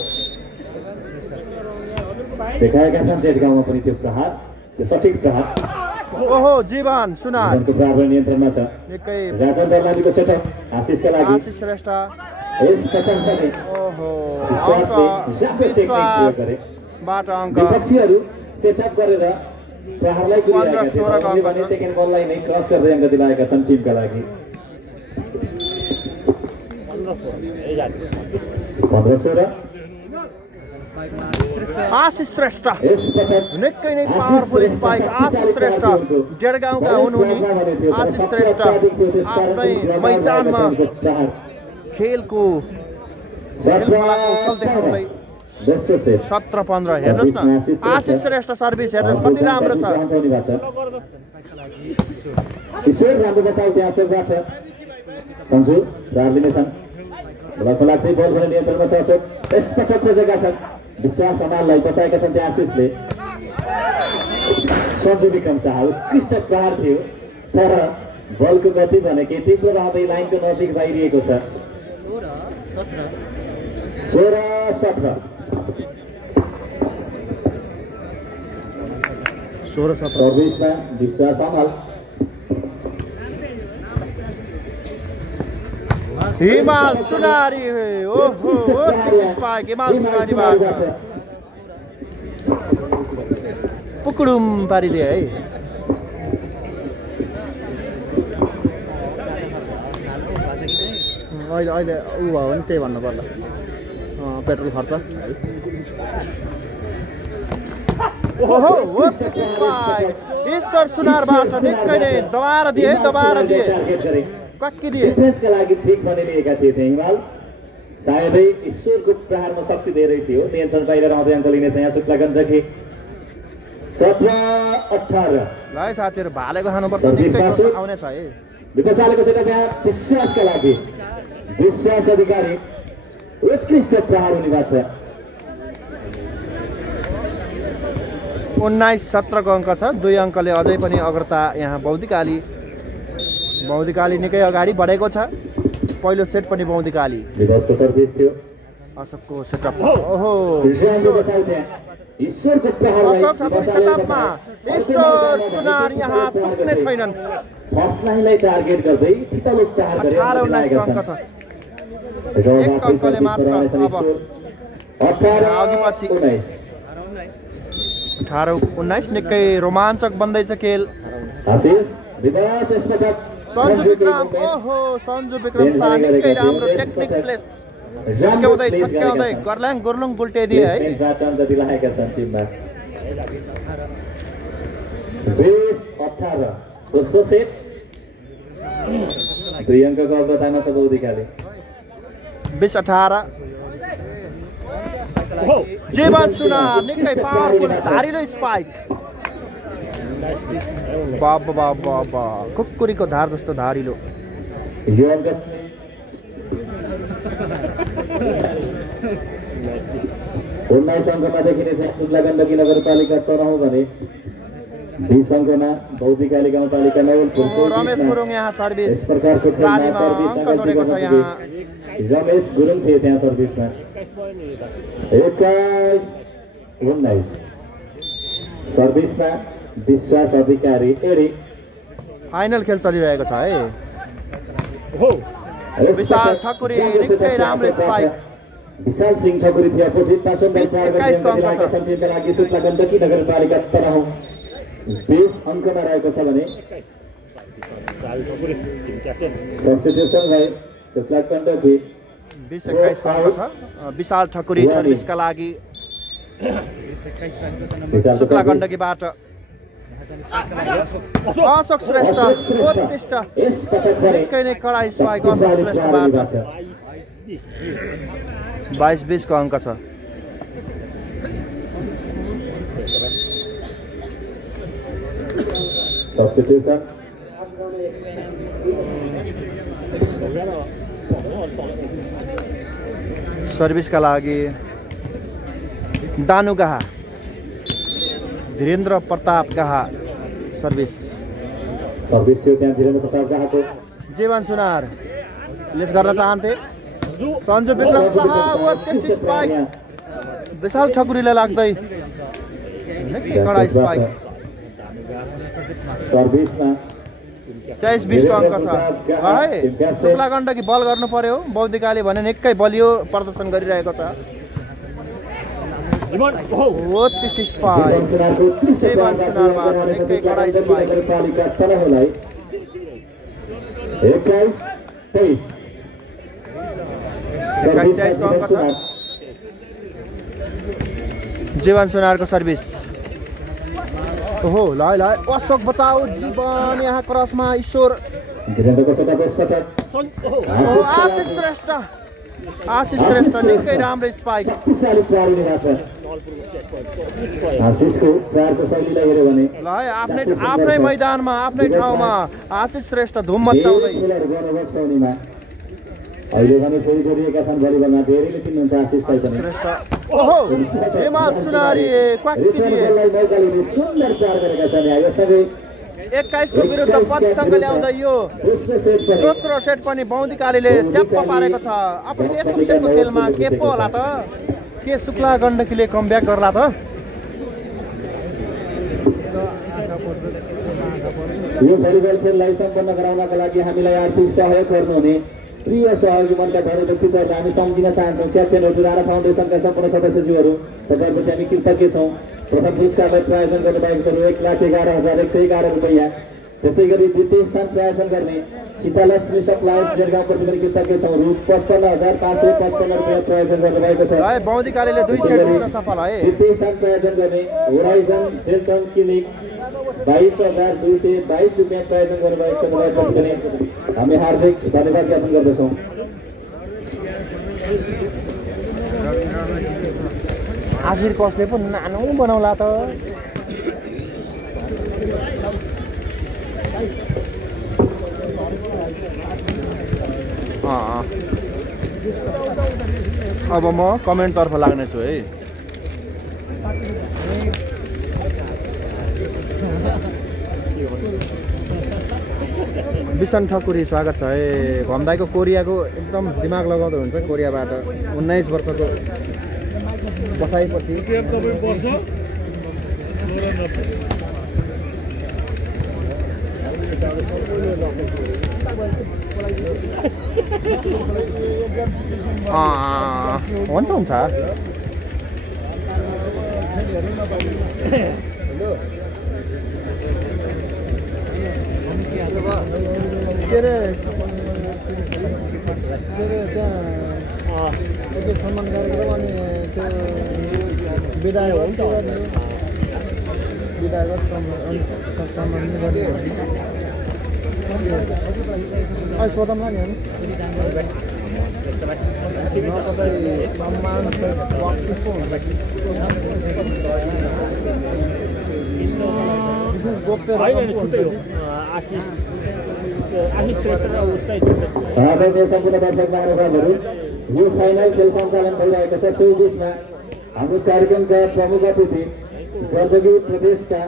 देखाएका छन् डेढगाउँमा पनि त्यो प्रहार त्यो सठिक प्रहार ओहो जीवन सुनार प्रहार नियन्त्रणमा छ निकै राजन दर्लालीको सेटअप आशिषका लागि आशिष श्रेष्ठ ओहो बाट अङ्क विपक्षीहरू सेटअप गरेर प्रहारलाई कुरिरहेका थिए 15 सेकेन्ड बललाई नै क्रस गर्दै अङ्क दिलाएका छन् टिमका लागि 15-16 आशिष श्रेष्ठ निकै नै पावरफुल स्पाइक आशिष श्रेष्ठ डेढगाउँका हुन् उनी आशिष श्रेष्ठ आफ्नै मैदानमा खेलको कौशल देखाउँदै 17-15 हेर्नुहोस् न आशिष श्रेष्ठ सर्भिस हेर्नुहोस् कति राम्रो छ ईश्वर राम्रो बचाउ त्यहाँ अशोकबाट सन्जु प्रहार लिनेछन् बलको लाग्दै बल भने नियन्त्रणमा छ अशोक यसपटक खोजेका छन् विश्वास हमाललाई बचाएका छन् त्यहाँ आशिषले सन्जु विक्रम शाह उत्कृष्ट प्रहार थियो तर बलको गति भनेकै तीव्र रहँदै लाइनको नजिक बाहिरिएको छ 16-17 सर्भिसमा विश्वास हमाल हिमाल सुनारी ओहो स्पाइक हिमाल सुनारीबाट पुकुडुम पारिदिए है अहिले ऊ भयो भने त्यही भन्नु पर्ला पेट्रोल खर्च ओहो ईश्वर सुनारबाट निकै नै दबाएर दिए कट्किदिए डिफेन्सका लागि ठिक बनिरहेका थिए हिमाल सायदै ईश्वरको प्रहारमा शक्ति धेरै थियो नियन्त्रण बाहिर रहँदै अङ्क लिनेछ यहाँ शुक्ला गण्डकी 17-18 ल साथीहरू भालेको खानुपर्छ आउने छ है विपक्षालेको सेटअप यहाँ विश्वासका लागि विश्वास अधिकारी उत्कृष्ट प्रहार हुनेबाट 19-17 को अङ्क छ 2 अङ्कले अझै पनि अग्रता यहाँ बौद्धिकाली निकै अगाडि बढेको छ पहिलो सेट पनि बौद्धिकाली विभसको सर्भिस थियो अशोकको सेटअप ओहो ईश्वरको प्रहारलाई सेटअपमा ईश्वर सुनार यहाँ चुक्ने छैनन् फर्स्ट लाइनलाई टार्गेट गर्दै ठिटलो प्रहार गरे 18-19 अङ्क छ एक अङ्कले मात्र अब 18-19 निकै रोमाञ्चक बन्दैछ खेल आशिष विवास यसपटक सञ्जु विक्रम ओहो सञ्जु विक्रम शाह निकै राम्रो टेक्निक प्लेस छक्क्याउँदै गर्ल्याङ गुर्लुङ गुल्टे दिए है 20-18 दोस्रो सेट 2 अङ्कको अग्रतामा छ बौद्धिकाले 20-18 जीवन सुनार निकै पावरफुल धारिलो स्पाइक बाबा कुकुरीको धार जस्तो धारिलो यो अङ्क 19 अङ्कमा देखिनेछ शुक्ला गण्डकी नगरपालिका तनहुँ भने 20 अङ्कमा बौद्धिकाली गाउँपालिका नवलपुर रमेश गुरुङ यहाँ सर्भिस यस प्रकारको खेलमा सर्भिस अङ्क जोडेको छ यहाँ रमेश गुरुङ थिए त्यहाँ सर्भिसमा 21-19 सर्भिसमा विश्वास अधिकारी एरी फाइनल खेल चलिरहेको छ है विशाल ठकुरी निकै राम्रो स्पाइक विशाल सिंह ठकुरी थियो अपोजिटमा सुन्दर पार गरिरहेका छन् टिमका लागि शुक्ला गण्डकी नगरपालिका तनहुँ 20 अङ्कमा रहेको छ भने सब्स्टिट्युसन भए शुक्ला गण्डकी 20-21 अङ्क छ विशाल ठकुरी सर्भिसका लागि शुक्ला गण्डकीबाट अशोक श्रेष्ठ उत्कृष्ट निकै नै कडा स्पाइक अशोक श्रेष्ठबाट 22-20 को अङ्क छ सब्स्टिट्युसन सर्भिसका लागि दानु गाहा धीरेन्द्र प्रताप गाहा सर्भिस थियो त्यहाँ धीरेन्द्र प्रताप गाहाको जीवन सुनार लेस गर्न चाहन्थे सञ्जु विक्रम शाह स्पाइक विशाल ठकुरीले लाग्दै निकै कडा स्पाइक सर्भिसमा 23-20 को अङ्क छ है शुक्ला गण्डकी बल गर्नु पर्यो बौद्धिकाले भने निकै बलियो प्रदर्शन गरिरहेको छ जीवन सुनारको सर्भिस ओहो ल अशोक बचाऊ जीवन यहाँ क्रसमा ईश्वर आशिष श्रेष्ठ निकै राम्रो स्पाइक ल है आफ्नै मैदानमा आफ्नै ठाउँमा आशिष श्रेष्ठ धुम मचाउँदै अहिले भने फेरि जोडिएका छन् भलिबलमा धेरैले चिन्नुहुन्छ आशिषलाई पनि श्रेष्ठ ओहो हेमन्त सुनारी सुन्दर पार गरेका छन् यो सबै 21 को विरुद्ध 5 ल्याउँदै यो दोस्रो सेट पनि बौद्धिकालीले च्याप्प पारेको छ अब यस्तो सेटको खेलमा के पो होला त के शुक्ला गण्डकीले कमब्याक गर्ला त यो भलिबल खेललाई सम्पन्न गराउनका लागि हामीलाई आर्थिक सहयोग गर्नुहुने प्रिय सहयोगी मनका धेरै व्यक्तित्वहरूलाई हामी सम्झिन चाहन्छौँ क्याप्टेन राणा फाउन्डेसनका सम्पूर्ण सदस्यज्यूहरू तपाईँहरूको हामी कृतज्ञ छौँ प्रथम पुरस्कारलाई प्रायोजन गर्नुभएको छ 1,11,111 रुपैयाँ त्यसै गरी द्वितीय स्थान प्रायोजन गर्ने सीतालक्ष्मी सप्लायर्स जेरगाउँप्रति पनि कृतज्ञ छौँ रु 55,555 रुपैयाँ प्रायोजन गर्नुभएको छ बौद्धिकालीले 2 सेट जित्न सफल भए द्वितीय स्थान प्रायोजन गर्ने होराइजन हेल्थ क्लिनिक 22,222 रुपैयाँ प्रायोजन गर्नुभएको छ तपाईँप्रति पनि हामी हार्दिक धन्यवाद ज्ञापन गर्दछौँ आखिर कसले पो नानो बनाउला त अब म कमेन्टतर्फ लाग्नेछु है विसन ठकुरी स्वागत छ है भम्दाईको कोरियाको एकदम दिमाग लगाउँदो हुन्छ कोरियाबाट 19 वर्षको बसाइपछि हुन्छ के अरे त्यहाँ सम्मान गरेर अनि त्यो बिदा हो नि त विधागत सम्बन्धी गर्ने अहिले सोधौँला नि सम्मान बक्सिसको हुन्छ विशेष गोप्य सम्पूर्ण दर्शक महानुभावहरू यो फाइनल खेल सञ्चालन भइरहेको छ। सोही बिचमा हाम्रो कार्यक्रमका प्रमुख अतिथि गण्डकी प्रदेशका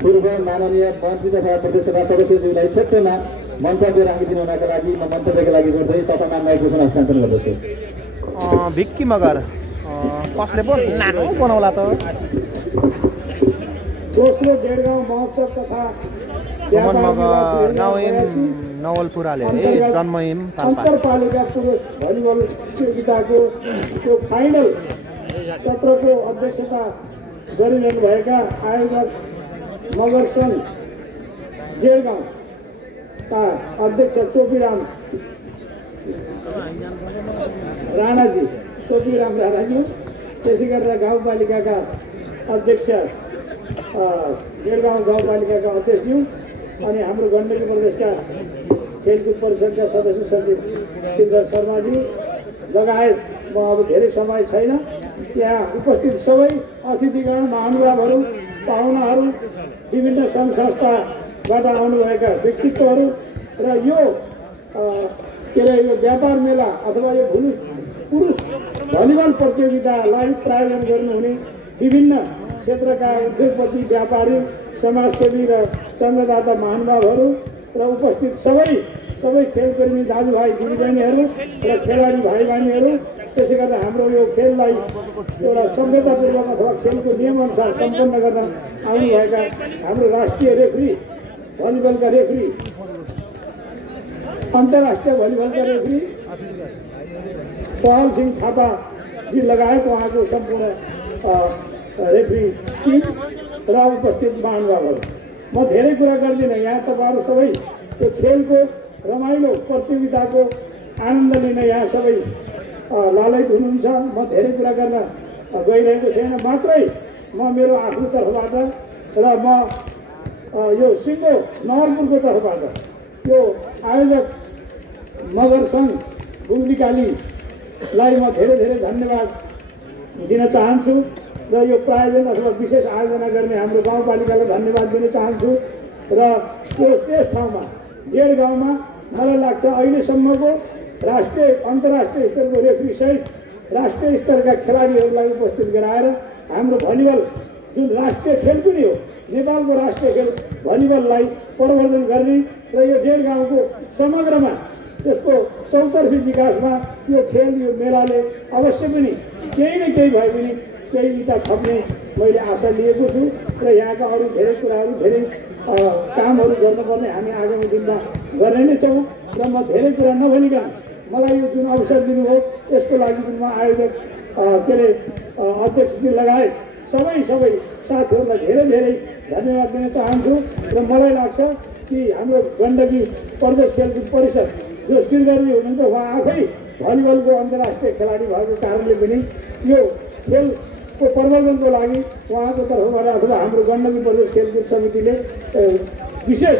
पूर्व माननीय मन्त्री तथा प्रदेशसभा सदस्यज्यूलाई छोटोमा मन्तव्य राखिदिनु हुनका लागि म मन्तव्यका लागि जोड्दै ससम्मान माइक्रोफोन हस्तान्तरण गर्दछु। भिक्की मगर कसले पो नानो बनाउला त दोस्रो डेढगाउँ महोत्सव तथा नवलपुराले जन्महिम अन्तरपालिका पुरुष भलिबल प्रतियोगिताको त्यो फाइनल सत्रको अध्यक्षता गरिरहनुभएका आयोजक मगर सङ्घ डेढगाउँका अध्यक्ष चोपीराम राणाजी त्यसै गरेर गाउँपालिकाका अध्यक्ष डेढगाउँ गाउँपालिकाका अध्यक्षज्यू अनि हाम्रो गण्डकी प्रदेशका खेलकुद परिषदका सदस्य सचिव सिद्धर शर्माजी लगायत म अब धेरै समय छैन यहाँ उपस्थित सबै अतिथिगण महानुभावहरू पाहुनाहरू विभिन्न सङ्घ संस्थाबाट आउनुभएका व्यक्तित्वहरू र यो के अरे यो व्यापार मेला अथवा यो पुरुष भलिबल प्रतियोगितालाई प्रायोजन गर्नुहुने विभिन्न क्षेत्रका उद्योगपति व्यापारी समाजसेवी र चन्द्रदाता महानुभावहरू र उपस्थित सबै खेलप्रेमी दाजुभाइ दिदीबहिनीहरू र खेलाडी भाइ बहिनीहरू त्यसै गर्दा हाम्रो यो खेललाई एउटा सभ्यतापूर्वक अथवा खेलको नियमअनुसार सम्पन्न गर्न आउनुभएका हाम्रो राष्ट्रिय रेफ्री भलिबलका रेफ्री अन्तर्राष्ट्रिय भलिबलका रेफ्री पहल सिंह थापाजी लगायत उहाँको सम्पूर्ण रेफ्री टिम र उपस्थित महानुभावहरू म धेरै कुरा गर्दिनँ। यहाँ तपाईँहरू सबै त्यो खेलको रमाइलो प्रतियोगिताको आनन्द लिन यहाँ सबै लालयित हुनुहुन्छ। म धेरै कुरा गर्न गइरहेको छैन, मात्रै म मेरो आफ्नो तर्फबाट र म यो सिङ्गो नवलपुरको तर्फबाट यो आयोजक मगर सङ्घ बुङ्दीकालीलाई म धेरै धेरै धन्यवाद दिन चाहन्छु र यो प्रायोजन अथवा विशेष आयोजना गर्ने हाम्रो गाउँपालिकालाई धन्यवाद दिन चाहन्छु र यो त्यस ठाउँमा डेढगाउँमा मलाई लाग्छ अहिलेसम्मको राष्ट्रिय अन्तर्राष्ट्रिय स्तरको रेफ्रीसहित राष्ट्रिय स्तरका खेलाडीहरूलाई उपस्थित गराएर हाम्रो भलिबल जुन राष्ट्रिय खेल पनि हो नेपालको राष्ट्रिय खेल भलिबललाई प्रवर्धन गर्ने र यो डेढगाउँको समग्रमा त्यसको चौतर्फी विकासमा यो खेल यो मेलाले अवश्य पनि केही न केही भए पनि केही इच्छा थप्ने मैले आशा लिएको छु र यहाँका अरू धेरै कुराहरू धेरै कामहरू गर्नुपर्ने हामी आगामी दिनमा गर्ने नै छौँ र म धेरै कुरा नभनिकन मलाई यो जुन अवसर दिनुभयो यसको लागि जुन म आयोजक के अरे अध्यक्षजी लगायत सबै साथीहरूलाई धेरै धेरै धन्यवाद दिन चाहन्छु र मलाई लाग्छ कि हाम्रो गण्डकी प्रदेश खेलकुद परिषद जो श्रीधरजी हुनुहुन्छ उहाँ आफै भलिबलको अन्तर्राष्ट्रिय खेलाडी भएको कारणले पनि यो खेलको प्रवर्धनको लागि उहाँको तर्फबाट अथवा हाम्रो गण्डकी प्रदेश खेलकुद समितिले विशेष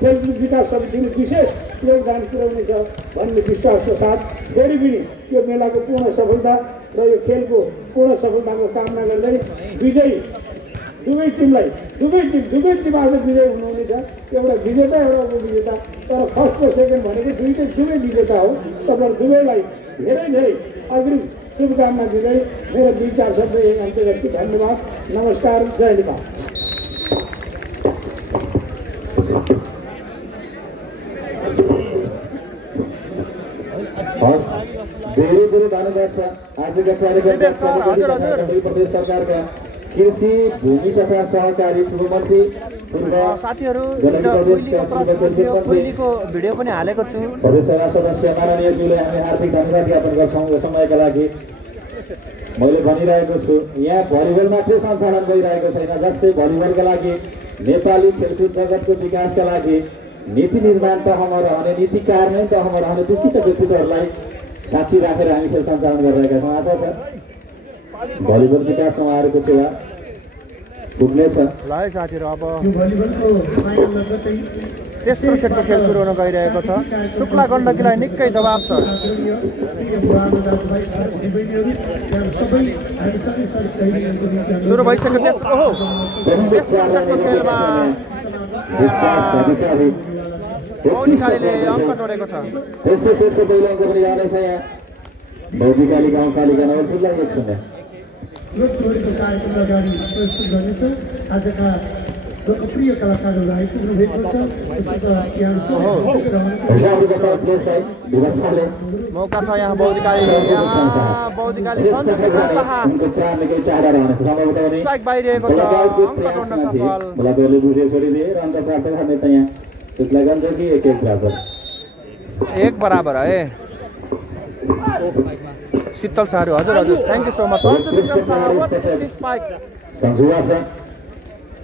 खेलकुद विकास समितिले विशेष योगदान पुर्याउनेछ भन्ने विश्वासको साथ फेरि पनि यो मेलाको पूर्ण सफलता र यो खेलको पूर्ण सफलताको कामना गर्दै विजयी दुवै टिम आज विजय हुनुहुनेछ। एउटा विजेता एउटा उपविजेता, तर फर्स्ट र सेकेन्ड भनेको दुवै विजेता हो। तपाईँ दुवैलाई धेरै धेरै अग्रिम शुभकामना दिँदै मेरो 2-4 शब्द यही अन्त्य गर्छु। धन्यवाद, नमस्कार, जय नेपाल। धेरै धेरै धन्यवाद छ। आजका कार्यक्रम प्रदेश सरकारका कृषि भूमि तथा सहकारी पूर्व मन्त्री साथीहरू भिडियो पनि हालेको छु। प्रदेशसभा सदस्य माननीयज्यूलाई हामी हार्दिक धन्यवाद ज्ञापन गर्छौँ यो समयका लागि। मैले भनिरहेको छु यहाँ भलिबल मात्रै सञ्चालन भइरहेको छैन, जस्तै भलिबलका लागि नेपाली खेलकुद जगतको विकासका लागि नीति निर्माण तहमा रहने नीति कार्यान्वयन तहमा रहने विशिष्ट व्यक्तित्वहरूलाई साक्षी राखेर हामी खेल सञ्चालन गरिरहेका छौँ। आशा छ भलिबल विकासमा उहाँहरूको सेवा पुग्नेछ। ल है साथीहरू, अब यो भलिबलको फाइनल लगत्तै तेस्रो सेटको खेल सुरु हुन गइरहेको छ। शुक्ला गण्डकीलाई निकै दबाब छ। सुरु भइसक्यो तेस्रो सेटको खेलमा बौद्धिकालीले अङ्क जोडेको छ। तेस्रो सेटको पहिलो अङ्क पनि जानेछ यहाँ बौद्धिकाली गाउँपालिका नवलपुरलाई 1-0। लोकथोरीको कार्यक्रम अगाडि प्रस्तुत गर्नेछ। आजका लोकप्रिय कलाकारहरू आइपुग्नु भएको छ। मौका छ यहाँ बौद्धिकाली, उनको प्राण निकै टाढा रहनेछ। सम्भवतः पनि स्ट्राइक बाहिरिएको छ, अङ्क जोड्न सफल। बलादुरले बुझे छोडिदिए र अङ्क प्राप्त गर्नेछ यहाँ शुक्ला गण्डकी 1-1 बराबर। 1 बराबर है। शीतल सारू, हजुर हजुर, थ्याङ्क यू सो मच। सम्झुवा छ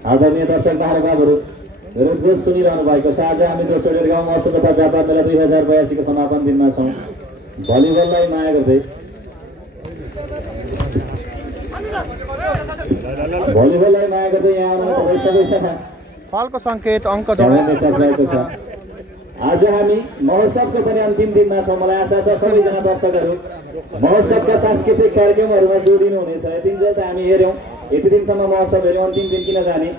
आदरणीय दर्शक महानुभावहरू, मेरो उद्घोष सुनिरहनु भएको छ। आज हामी दोस्रो गाउँ महोत्सव तथा व्यापार मेला 2082 को समापन दिनमा छौँ। भलिबललाई माया गर्दै यहाँ आउन तपाईँ सबै सफा फलको सङ्केत अङ्क जोडेको छ। आज हामी महोत्सवको पनि अन्तिम दिनमा छौँ। मलाई आशा छ सबैजना दर्शकहरू महोत्सवका सांस्कृतिक कार्यक्रमहरूमा जोडिनु हुनेछ। यतिन्जेल त हामी हेऱ्यौँ, यति दिनसम्म महोत्सव हेऱ्यौँ, अन्तिम दिन किन जाने,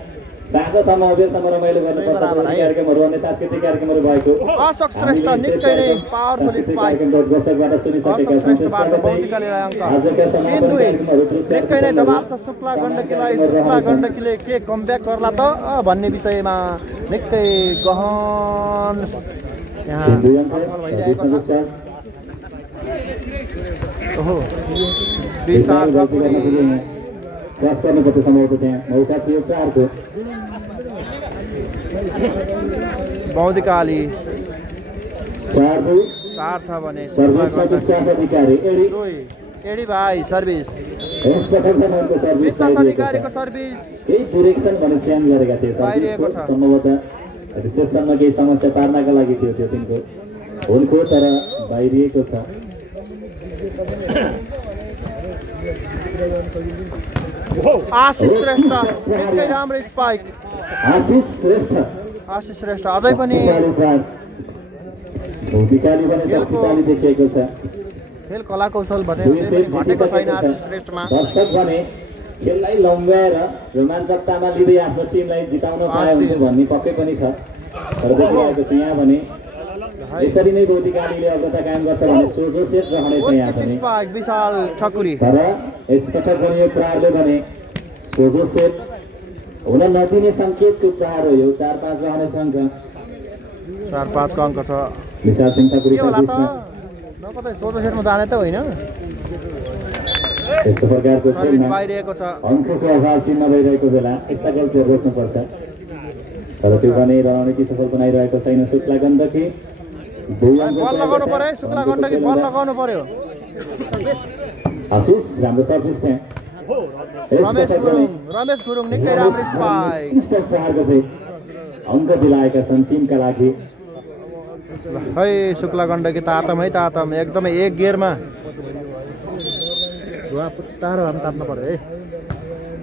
साँझसम्म अबेरसम्म रमाइलो गर्नुपर्छ। कार्यक्रमहरू अन्य सांस्कृतिक कार्यक्रमहरू भएको अशोक श्रेष्ठ निकै नै पावरफुल स्पाइक दर्शकबाट सुनिसकेका छौँ। आजका समापन कार्यक्रमहरू निकै नै दबाब छ शुक्ला गण्डकीलाई। शुक्ला गण्डकीले के कमब्याक गर्ला त भन्ने विषयमा निकै गहन यहाँ भइरहेको छ। ओहो, विशाल क्रस गर्नुपर्छ सम्भवतः, त्यहाँ मौका थियो प्रहारको। बौद्धिकाली 4-2 छ भने सर्भिसमा विश्वास अधिकारी एडी भाइ सर्भिस, विश्वास अधिकारीको सर्भिस केही डिरेक्सन भने चेन्ज गरेका थिए सम्भवतः रिसेप्सनमा केही समस्या पार्नका लागि थियो त्यो तिनको हुनको, तर बाहिरिएको छ। आशिष श्रेष्ठ निकै राम्रो स्पाइक। आशिष श्रेष्ठ अझै पनि भौतिकाली पनि शक्तिशाली देखिएको छ। खेल कला कौशल घटेको छैन आशिष श्रेष्ठमा। दर्शक भने खेललाई लम्ब्याएर रोमाञ्चकतामा लिँदै आफ्नो टिमलाई जिताउन पाए हुन्थ्यो भन्ने पक्कै पनि छ। तर देखिरहेको छु यहाँ भने यसरी नै बौद्धिकालीले अग्रता कायम गर्छ भने सोझो सेट रहनेछ यहाँ पनि। विशाल ठकुरी, तर यसपटक पनि यो प्रहारले भने सोझो सेट हुन नदिने सङ्केतको प्रहार हो यो। 4-5 रहनेछ अङ्क, 4-5 को अङ्क छ। विशाल सिंह ठकुरी कतै सोझो सेटमा जाने त होइन। यस्तो प्रकारको खेलमा बाहिरिएको छ। अङ्कको अभाव चिन्ह भइरहेको बेला यस्ता गल्तीहरू रोक्नुपर्छ, तर त्यो भने रणनीति सफल बनाइरहेको छैन शुक्ला गण्डकी। बल लगाउनु पर्यो शुक्ला गण्डकी, बल लगाउनु पर्यो। आशिष राम्रो सर्भिस त्यहाँ। रमेश गुरुङ निकै राम्रो स्पाइक। प्रहारको फेरि अङ्क दिलाएका छन् टिमका लागि। है शुक्ला गण्डकी तातम है तातम, एकदमै एक गियरमा तारो हामी ताप्नु पर्यो है।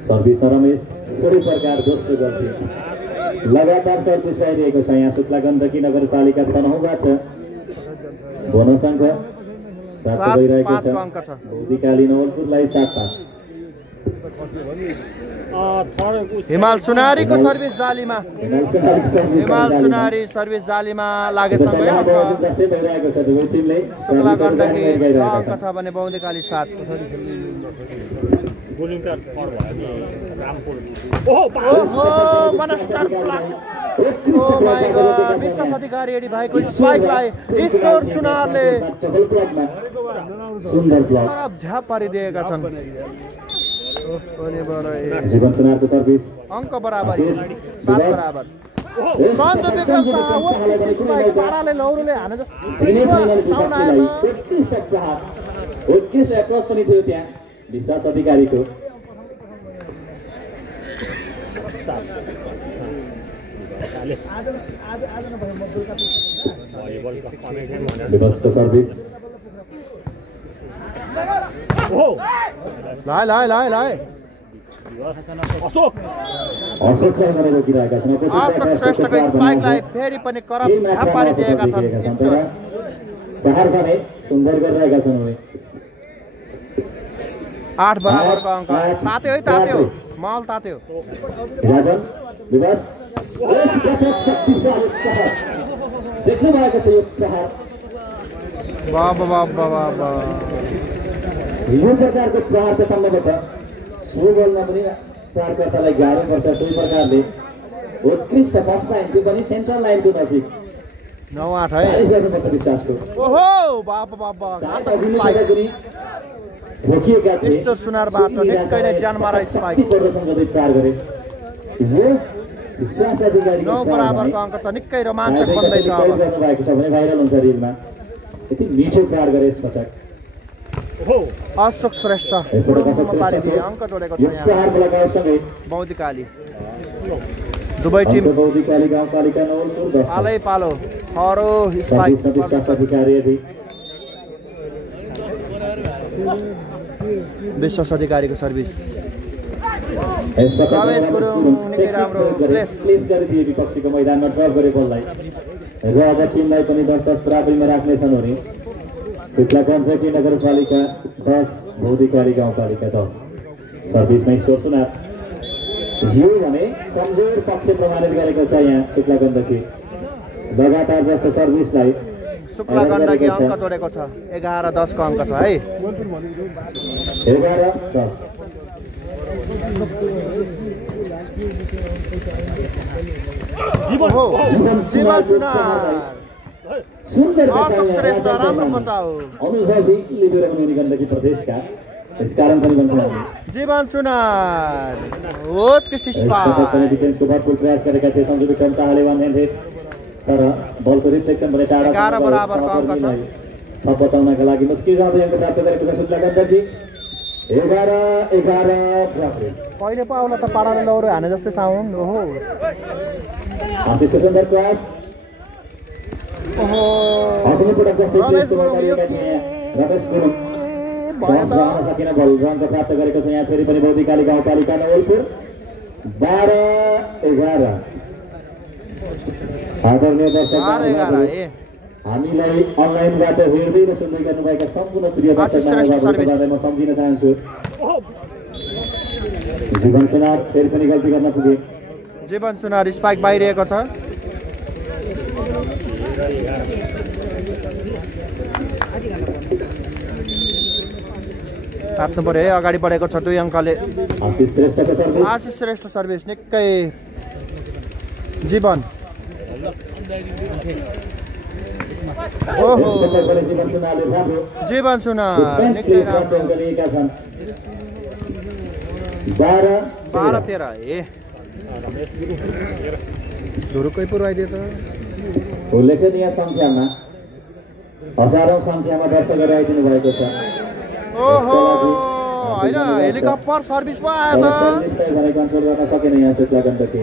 सर्भिसमा रमेश सोही प्रकार दोस्रो गल्ती लगातार सर्भिस पाइरहेको छ यहाँ शुक्ला गण्डकी नगरपालिका तनहुँबाट। बोनस अङ्क प्राप्त भइरहेको छ। बौद्धिकाली नवलपुरलाई 7-5। हिमाल सुनारीको सर्भिस जालीमा, हिमाल सुनारी सर्भिस जालीमा लागेसँगै जस्तै भइरहेको छ दुवै टिमले। शुक्ला गण्डकी 6 अङ्क छ भने बौद्धिकाली 7। विश्वास अधिकारी एडी भाइको स्पाइकलाई ईश्वर सुनारले सुन्दर ब्लक झ्याप पारिदिएका छन्। जीवन सुनारको सर्भिस अङ्क बराबर 7 बराबर। सञ्जय विक्रम शाह पाराले लौरोले हाने जस्तो उत्कृष्ट एप्रोच पनि थियो त्यहाँ विश्वास अधिकारीको। विभत्सको सर्भिस लाए अशोकलाई गरेर रोकिरहेका छन्। अशोक श्रेष्ठको स्पाइकलाई फेरि पनि करप झाप पारिदिएका छन्। प्रहार गर्ने सुन्दर गरिरहेका छन् उनी। 8 बराबरको अङ्क। तात्यो है तात्यो, माल तात्यो। राजन विवास शक्तिशाली प्रहार देख्नु भएको छ। यो प्रहार बाबा बाबा बाबा यो प्रकारको प्रहार त सम्भवतः स्लो बलमा पनि प्रहारकर्तालाई गाह्रो पर्छ। त्यही प्रकारले उत्कृष्ट फर्स्ट लाइन त्यो पनि सेन्ट्रल लाइनको नजिक 9-8 है। गर्नुपर्छ विश्वासको। ओहो बाबा बाबा रोकिएका थिए। ईश्वर सुनारबाट निकै नै ज्यान मारा स्पाइक। प्रदर्शन गर्दै प्रहार गरे। यो विश्वास अधिकारी 9 बराबरको अङ्क छ। निकै रोमाञ्चक बन्दैछ अब। गर्नुभएको छ भने भाइरल हुन्छ रिलमा। यति मिठो प्रहार गरे यसपटक अशोक श्रेष्ठ पारिदिए। अङ्क जोडेको छ यहाँ प्रहारको लगाउँसँगै बौद्धिकाली। दुवै टिम बौद्धिकाली गाउँपालिका नवलपुर 10 पालै पालो खरो स्पाइक। अधिकारी विश्वास अधिकारीको सर्भिस। प्रवेश गुरुङ निकै राम्रो प्लेस गरिदिए विपक्षीको मैदानमा ड्रप गरे बललाई र अब टिमलाई पनि 10-10 बराबरीमा राख्नेछन् उनी। शुक्ला कन्ट्रेक्टी नगरपालिका 10 बौद्धिकारी गाउँपालिका 10। सर्भिसमा ईश्वर सुनार। यो भने कमजोर पक्ष प्रमाणित गरेको छ यहाँ शुक्ला गण्डकी। लगातार जस्तो सर्भिसलाई शुक्ला गण्डकी अङ्क जोडेको छ। 11-10 को अङ्क छ है। 11-10 जीवन सुनार सुन्दर अशोक श्रेष्ठ राम्रो बचाउ। अनुभवी लिबेरो हुने गण्डकी प्रदेशका यसकारण पनि भन्छौँ जीवन सुनार उत्कृष्ट स्पाइक। डिफेन्सको भरपुर प्रयास गरेका थिए सञ्जु विक्रम शाहले वान ह्यान्ड हिट तर बलको रिफ्लेक्सन भने टाढा 11 बराबरको अङ्क छ। थप बचाउनका लागि मुस्किल गाउँदै अङ्क प्राप्त गरेको छ शुक्ला गण्डकी। 11-11 कहिले पो आउला त पाडाले लौरो हाने जस्तै साउन्ड। ओहो आशिषको सुन्दर प्रयास। ओहो अर्को पटक जस्तै प्लेसको गरिएका थिए रमेश गुरुङ। सकिन बल रन प्राप्त गरेको छ यहाँ फेरि पनि बौद्धिकाली गाउँपालिका नवलपुर। 12-11 आदरणीय दर्शक हामीलाई अनलाइनबाट हेर्दै र सुन्दै गर्नुभएका सम्पूर्ण प्रिय दर्शकलाई म सम्झिन चाहन्छु। जीवन सुनार फेरि पनि गल्ती गर्न पुगे। जीवन सुनार स्पाइक बाहिरिएको छ। काट्नु पर्यो है। अगाडि बढेको छ 2 अङ्कले। आशिष श्रेष्ठ सर्भिस निकै। जीवन ओहो जीवन सुनार निकै राम्रो। 12-13 ए धुरुकै पुर्याइदिए त। उल्लेखनीय सङ्ख्यामा हजारौँ सङ्ख्यामा दर्शकहरू आइदिनु भएको छ। ओहो होइन हेलिकप्टर सर्भिस पो आयो त। भने कन्ट्रोल गर्न सकेन यहाँ शुक्ला गण्डकी।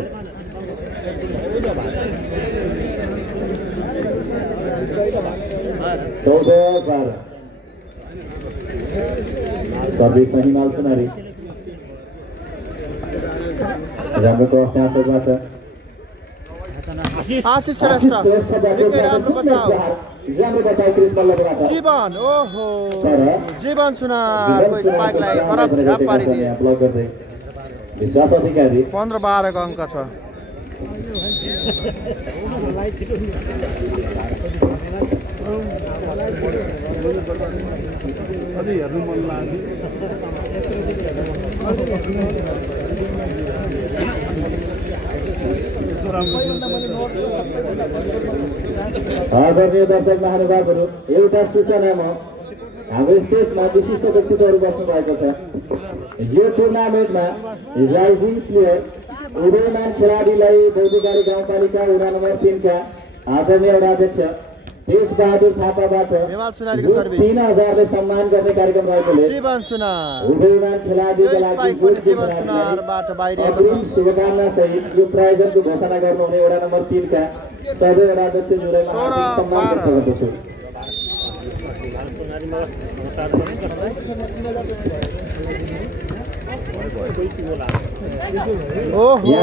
14-12 सर्भिसमा हिमाल सुनारी। राम्रो क्रस त्यहाँ सोचबाट आशिष श्रेष्ठ निकै राम्रो बचाउ। जीवन ओहो जीवन सुनारको स्पाइकलाई खराब झाप पारिदिए। विश्वास अधिकारी 15-12 को अङ्क छ। आदरणीय दर्शक महानुभावहरू एउटा सूचनामा हाम्रो स्टेजमा विशिष्ट व्यक्तित्वहरू बस्नु भएको छ। यो टुर्नामेन्टमा राइजिङ प्लेयर उदयमान खेलाडीलाई बौद्धिकारी गाउँपालिका वडा नम्बर 3 का आदरणीय अध्यक्ष तेज बहादुर थापाबाट 3000ले सम्मान गर्ने कार्यक्रम रहेकोले उदयमान खेलाडीका लागि शुभकामना सहित यो प्रायोजनको घोषणा गर्नुहुने वडा नम्बर 3 का सबै वडा अध्यक्ष जुलाई सम्मान गर्दछु। ओहो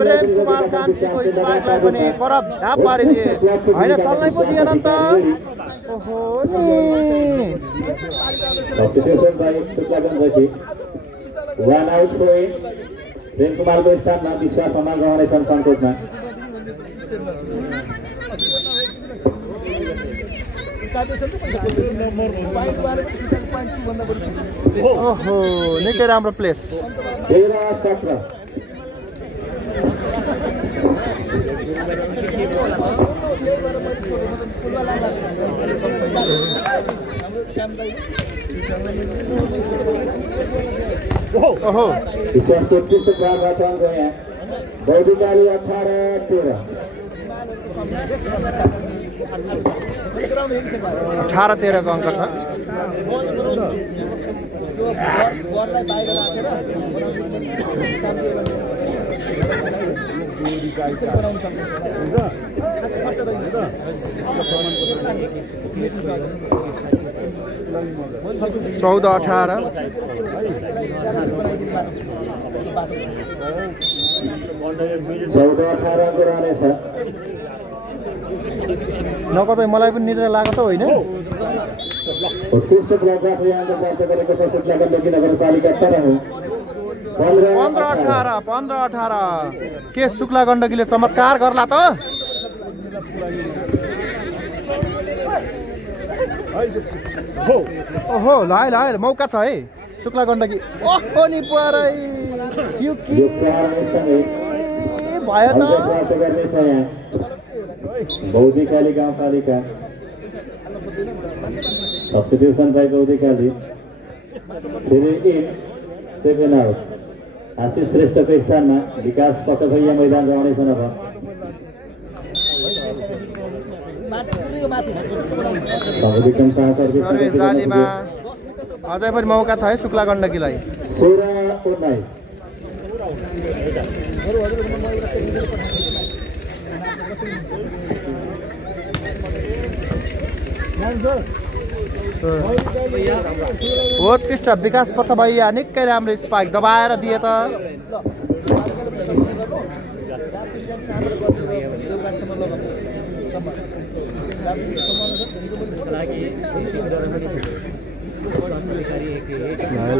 प्रेम कुमार कान्छीको स्पाइकलाई पनि करप झ्याप पारिदिए होइन चल्नै पो दिएन नि त ओहो सब्स्टिट्युसन बाई शुक्लागञ्जकी 1 आउट पोइन्ट प्रेम कुमारको स्थानमा विश्वास समान रहनेछन् सन्तोषमा ओहो निकै राम्रो प्लेस 13-17 ओहो विश्वासको उत्कृष्ट प्रहारबाट अङ्क यहाँ बौद्धिकाली 18-13 18-13 को अङ्क छ चौध 18 को रहनेछ नकतै मलाई पनि निद्रा लागेको त होइन उत्कृष्ट ब्लकबाट यहाँको प्राप्त गरेको छ शुक्लागण्डकी नगरपालिका 15-18 के शुक्ला गण्डकीले चमत्कार गर्ला त ओहो लाइ मौका छ है शुक्ला गण्डकी ओहो नि परै यो के भयो त प्राप्त गर्नेछ यहाँ बौद्धिकाली गाउँपालिका सब्स्टिट्युसन बाई बौद्धिकाली फेरि इन 7 आउट आशिष श्रेष्ठको स्थानमा विकास पचभैया मैदान रहनेछन् अब विक्रम शाह सर्भिस जालीमा अझै पनि मौका छ है शुक्ला गण्डकीलाई 16-19 उत्कृष्ट विकास पचभैया निकै राम्रो स्पाइक दबाएर दिए त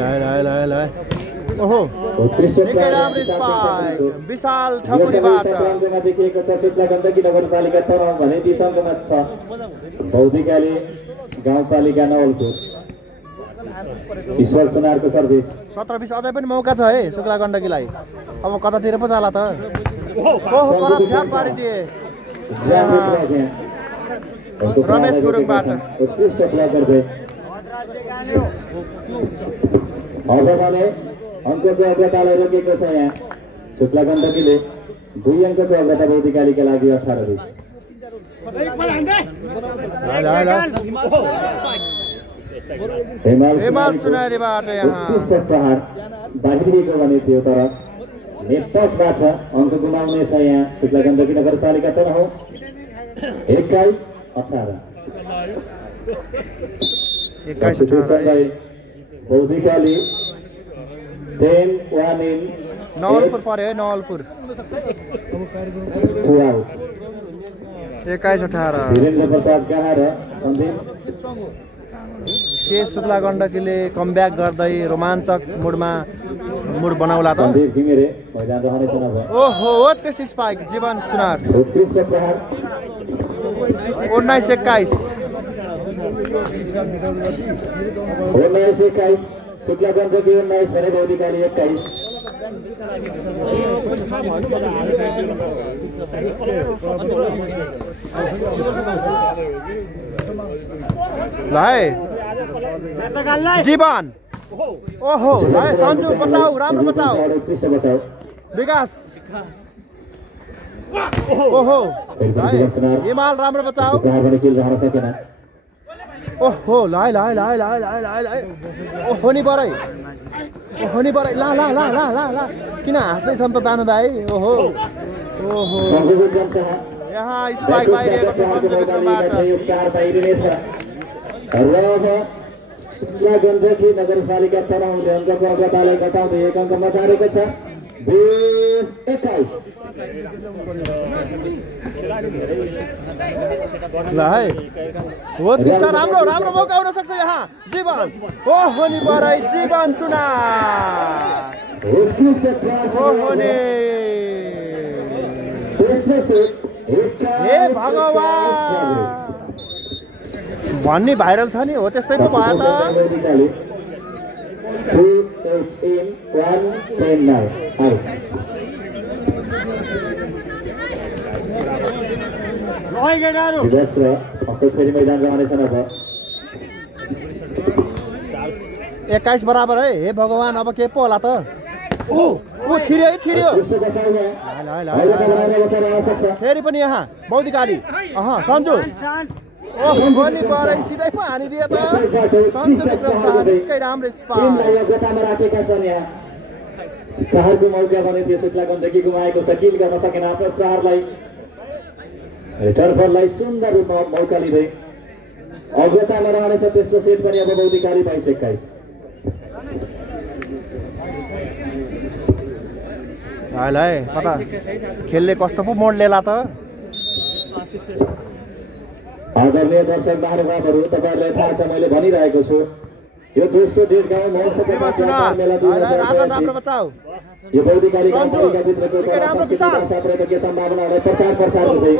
लाइ ओहो निकै राम्रो स्पाइक विशाल ठकुरीबाट देखिएको छ शुक्लागण्डकी नगरपालिका तराउ भने 20 अङ्कमा छ बौद्धिकाली गाउँपालिका नवलपुर ईश्वर सुनारको सर्भिस 17-20 अझै पनि मौका छ है शुक्ला गण्डकीलाई अब कतातिर पो जाला त ओहो करप झ्याप पारिदिए रमेश गुरुङबाट उत्कृष्ट ब्लक गर्दै अब भने अङ्कको अग्रतालाई रोकेको छ यहाँ शुक्ला गण्डकीले 2 अङ्कको अग्रता बौद्धिकालीका लागि 18-20 हेमाल सुनारीबाट यहाँ उत्कृष्ट प्रहार बाहिरिएको भने थियो तर नेटसबाट अङ्क गुमाउने छ यहाँ शुक्ला गण्डकी नगरपालिका तराउ 21-18 बौद्धिकाली 10-1 इन नवलपुर पर्यो है नवलपुर 2 आउट 21-18 वीरेन्द्र प्रताप गाहा र सन्दीप के शुक्ला गण्डकीले कमब्याक गर्दै रोमाञ्चक मुड बनाउला त सन्दीप घिमिरे मैदान रहनेछन् अब ओहो उत्कृष्ट स्पाइक जीवन सुनार उत्कृष्ट प्रहार 19-21 शुक्ला गण्डकी 19 भने बौद्धिकाली 21 जीवन ओहो भाइ सन्जु बचाऊ राम्रो बचाऊ विकास ओहो हिमाल राम्रो बचाऊ ओहो लाइ ओहो नि बरै ला किन हाँस्दै छन् त दानु दाइ ओहो यहाँ स्पाइक बाहिरिएको छ सन्जु विक्रमबाट शुक्ला गण्डकी नगरपालिका तराउले अङ्कको अग्रतालाई घटाउँदै 1 अङ्कमा झारेको छ 20-21 ल है हो दृष्टा राम्रो मौका हुन सक्छ यहाँ जीवन ओहो नि बराई जीवन सुना ओहो नि हे भगवान भन्ने भाइरल छ नि हो त्यस्तै पो भयो त फेरि मैदान रहनेछन् अब 21 बराबर है हे भगवान अब के पो होला त ऊ छिर्यो फेरि पनि यहाँ बौद्धिकाली सन्जु ओहो नि परै सिधै पो हानिदिए त सन्जु निकै राम्रो स्पाट गोतामा राखेका छन् यहाँ प्रहारको मौका भने त्यो शुक्ला गण्डकी गुमाएको छ किल गर्न सकेन आफ्नो प्रहारलाई टर्फरलाई सुन्दर रूपमा मौका लिँदै अग्रतामा रहनेछ तेस्रो सेट पनि अब बौद्धिकाली 22-21 हालै कता खेलले कस्तो पो मोड लेला त आदरणीय दर्शक महानुभावहरू तपाईहरुलाई थाहा छ मैले भनिरहेको छु यो दोस्रो डेट गाउँ महोत्सवको मेला 2022 यो बौद्धिकाली गाउँपालिका भित्रको पर्यटकीय सम्भावनाहरूलाई प्रचार प्रसार गर्दै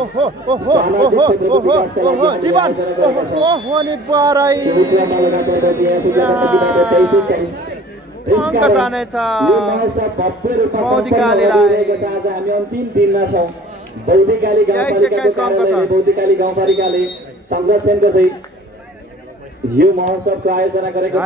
हामी अन्तिम दिनमा छौँ बौद्धिकाली गाउँपालिकाले संरक्षण गर्दै यो महोत्सवको आयोजना गरेको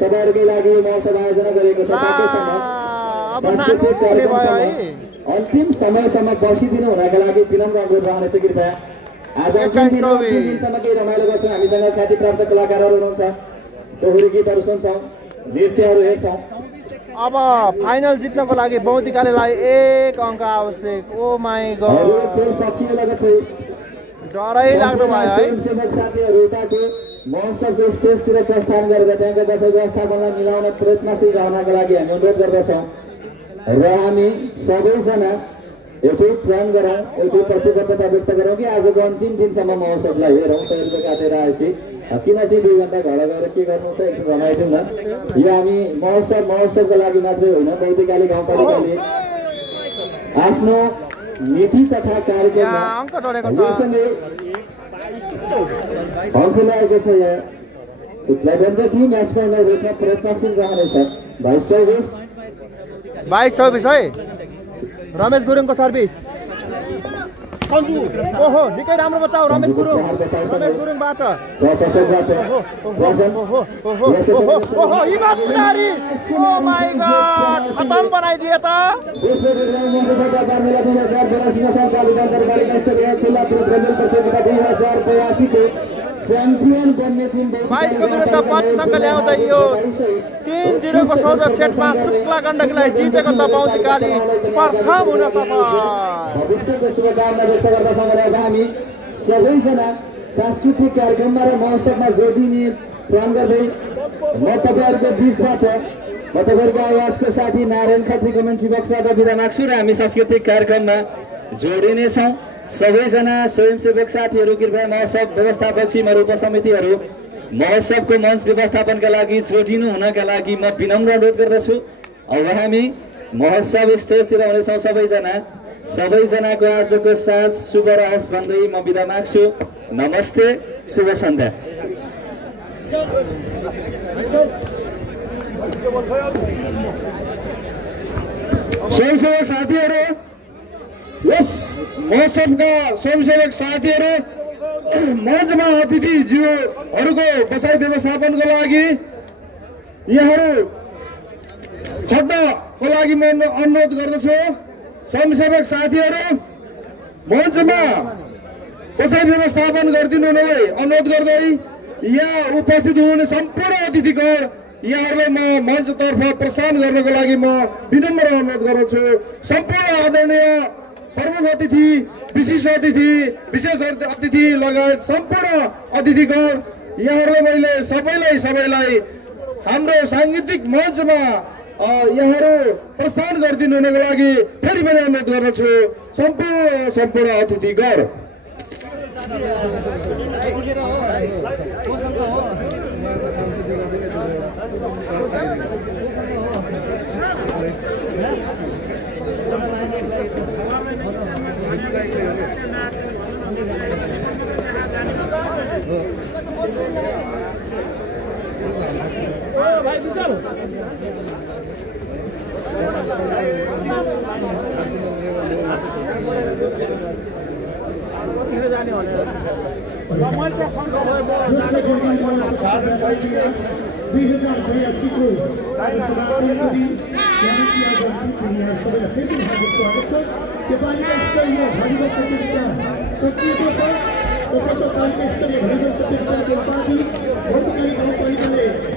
तपाईँहरूकै लागि यो महोत्सव आयोजना गरेको छ अन्तिम समयसम्म बसिदिनु हुनका लागि विनम्र अनुरोध रहनेछ कृपया आज दिनसम्म केही रमाइलो गर्छौँ हामीसँग ख्यातिप्राप्त कलाकारहरू हुनुहुन्छ दोहोरी गीतहरू सुन्छौँ नृत्यहरू हेर्छौँ अब फाइनल जित्नको लागि बौद्धिकालीलाई 1 अङ्क आवश्यक ओ माई गॉड डरै लाग्दो भयो है सेवक साथीहरू उताको महोत्सवको स्टेजतिर प्रस्थान गरेर त्यहाँको दर्शक व्यवस्थापनलाई मिलाउन प्रयत्नशील रहनका लागि हामी अनुरोध गर्दछौँ र हामी सबैजना एउटै प्रण गरौँ एउटै प्रतिबद्धता व्यक्त गरौँ कि आजको अन्तिम दिनसम्म महोत्सवलाई हेरौँ तयारीको काटेर आएपछि किन चाहिँ 2 घण्टा घर गएर के गर्नु छ एकछिन रमाइदिउँ न यो हामी महोत्सवको लागि मात्रै होइन बौद्धिकाली गाउँपालिकाले आफ्नो नीति तथा कार्यक्रममा अङ्क ल्याएको छ यहाँ शुक्लागण्डकी म्याच पॉइन्टलाई रोक्न प्रयत्नशील रहनेछ 22-24 है रमेश गुरुङको सर्भिस ओहो निकै राम्रो बच्चा हो रमेश गुरुङबाट खतम बनाइदिए त च्याम्पियन बन्ने टिम 22 को विरुद्ध 25 अङ्क ल्याउँदै यो 3-0 को सौदा सेटमा शुक्ला गण्डकीलाई जितेको त बौद्धिकाली प्रथम हुन सफल भविष्यको शुभकामना व्यक्त गर्दछौँ र हामी सबैजना सांस्कृतिक कार्यक्रममा र महोत्सवमा जोडिने प्रण गर्दै म तपाईँहरूको बिचबाट म तपाईँहरूको आवाजको साथी नारायण खत्री कमेन्ट्री बक्सबाट बिदा माग्छु र हामी सांस्कृतिक कार्यक्रममा जोडिनेछौँ सबैजना स्वयंसेवक साथीहरू कृपया महोत्सव व्यवस्थापक टिमहरू उपसमितिहरू महोत्सवको मञ्च व्यवस्थापनका लागि जोडिनु हुनका लागि म विनम्र अनुरोध गर्दछु अब हामी महोत्सव स्टेजतिर हुनेछौँ सबैजनाको आजको साँझ शुभ रहोस् भन्दै म बिदा माग्छु नमस्ते शुभ सन्ध्या स्वयंसेवक साथीहरू यस महोत्सवका स्वयंसेवक साथीहरू मञ्चमा अतिथिज्यूहरूको बसाइ व्यवस्थापनको लागि यहाँहरू खट्नको लागि म अनुरोध गर्दछु स्वयंसेवक साथीहरू मञ्चमा बसाइ व्यवस्थापन गरिदिनु हुनलाई अनुरोध गर्दै यहाँ उपस्थित हुनुहुने सम्पूर्ण अतिथिको यहाँहरूलाई म मञ्चतर्फ प्रस्थान गर्नको लागि म विनम्र अनुरोध गर्दछु। सम्पूर्ण आदरणीय प्रमुख अतिथि, विशिष्ट अतिथि, विशेष अतिथि लगायत सम्पूर्ण अतिथिगण, यहाँहरूलाई मैले सबैलाई हाम्रो साङ्गीतिक मञ्चमा यहाँहरू प्रस्थान गरिदिनु हुनको लागि फेरि पनि अनुरोध गर्दछु। सम्पूर्ण अतिथिगण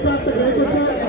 प्राप्त गरेको छ।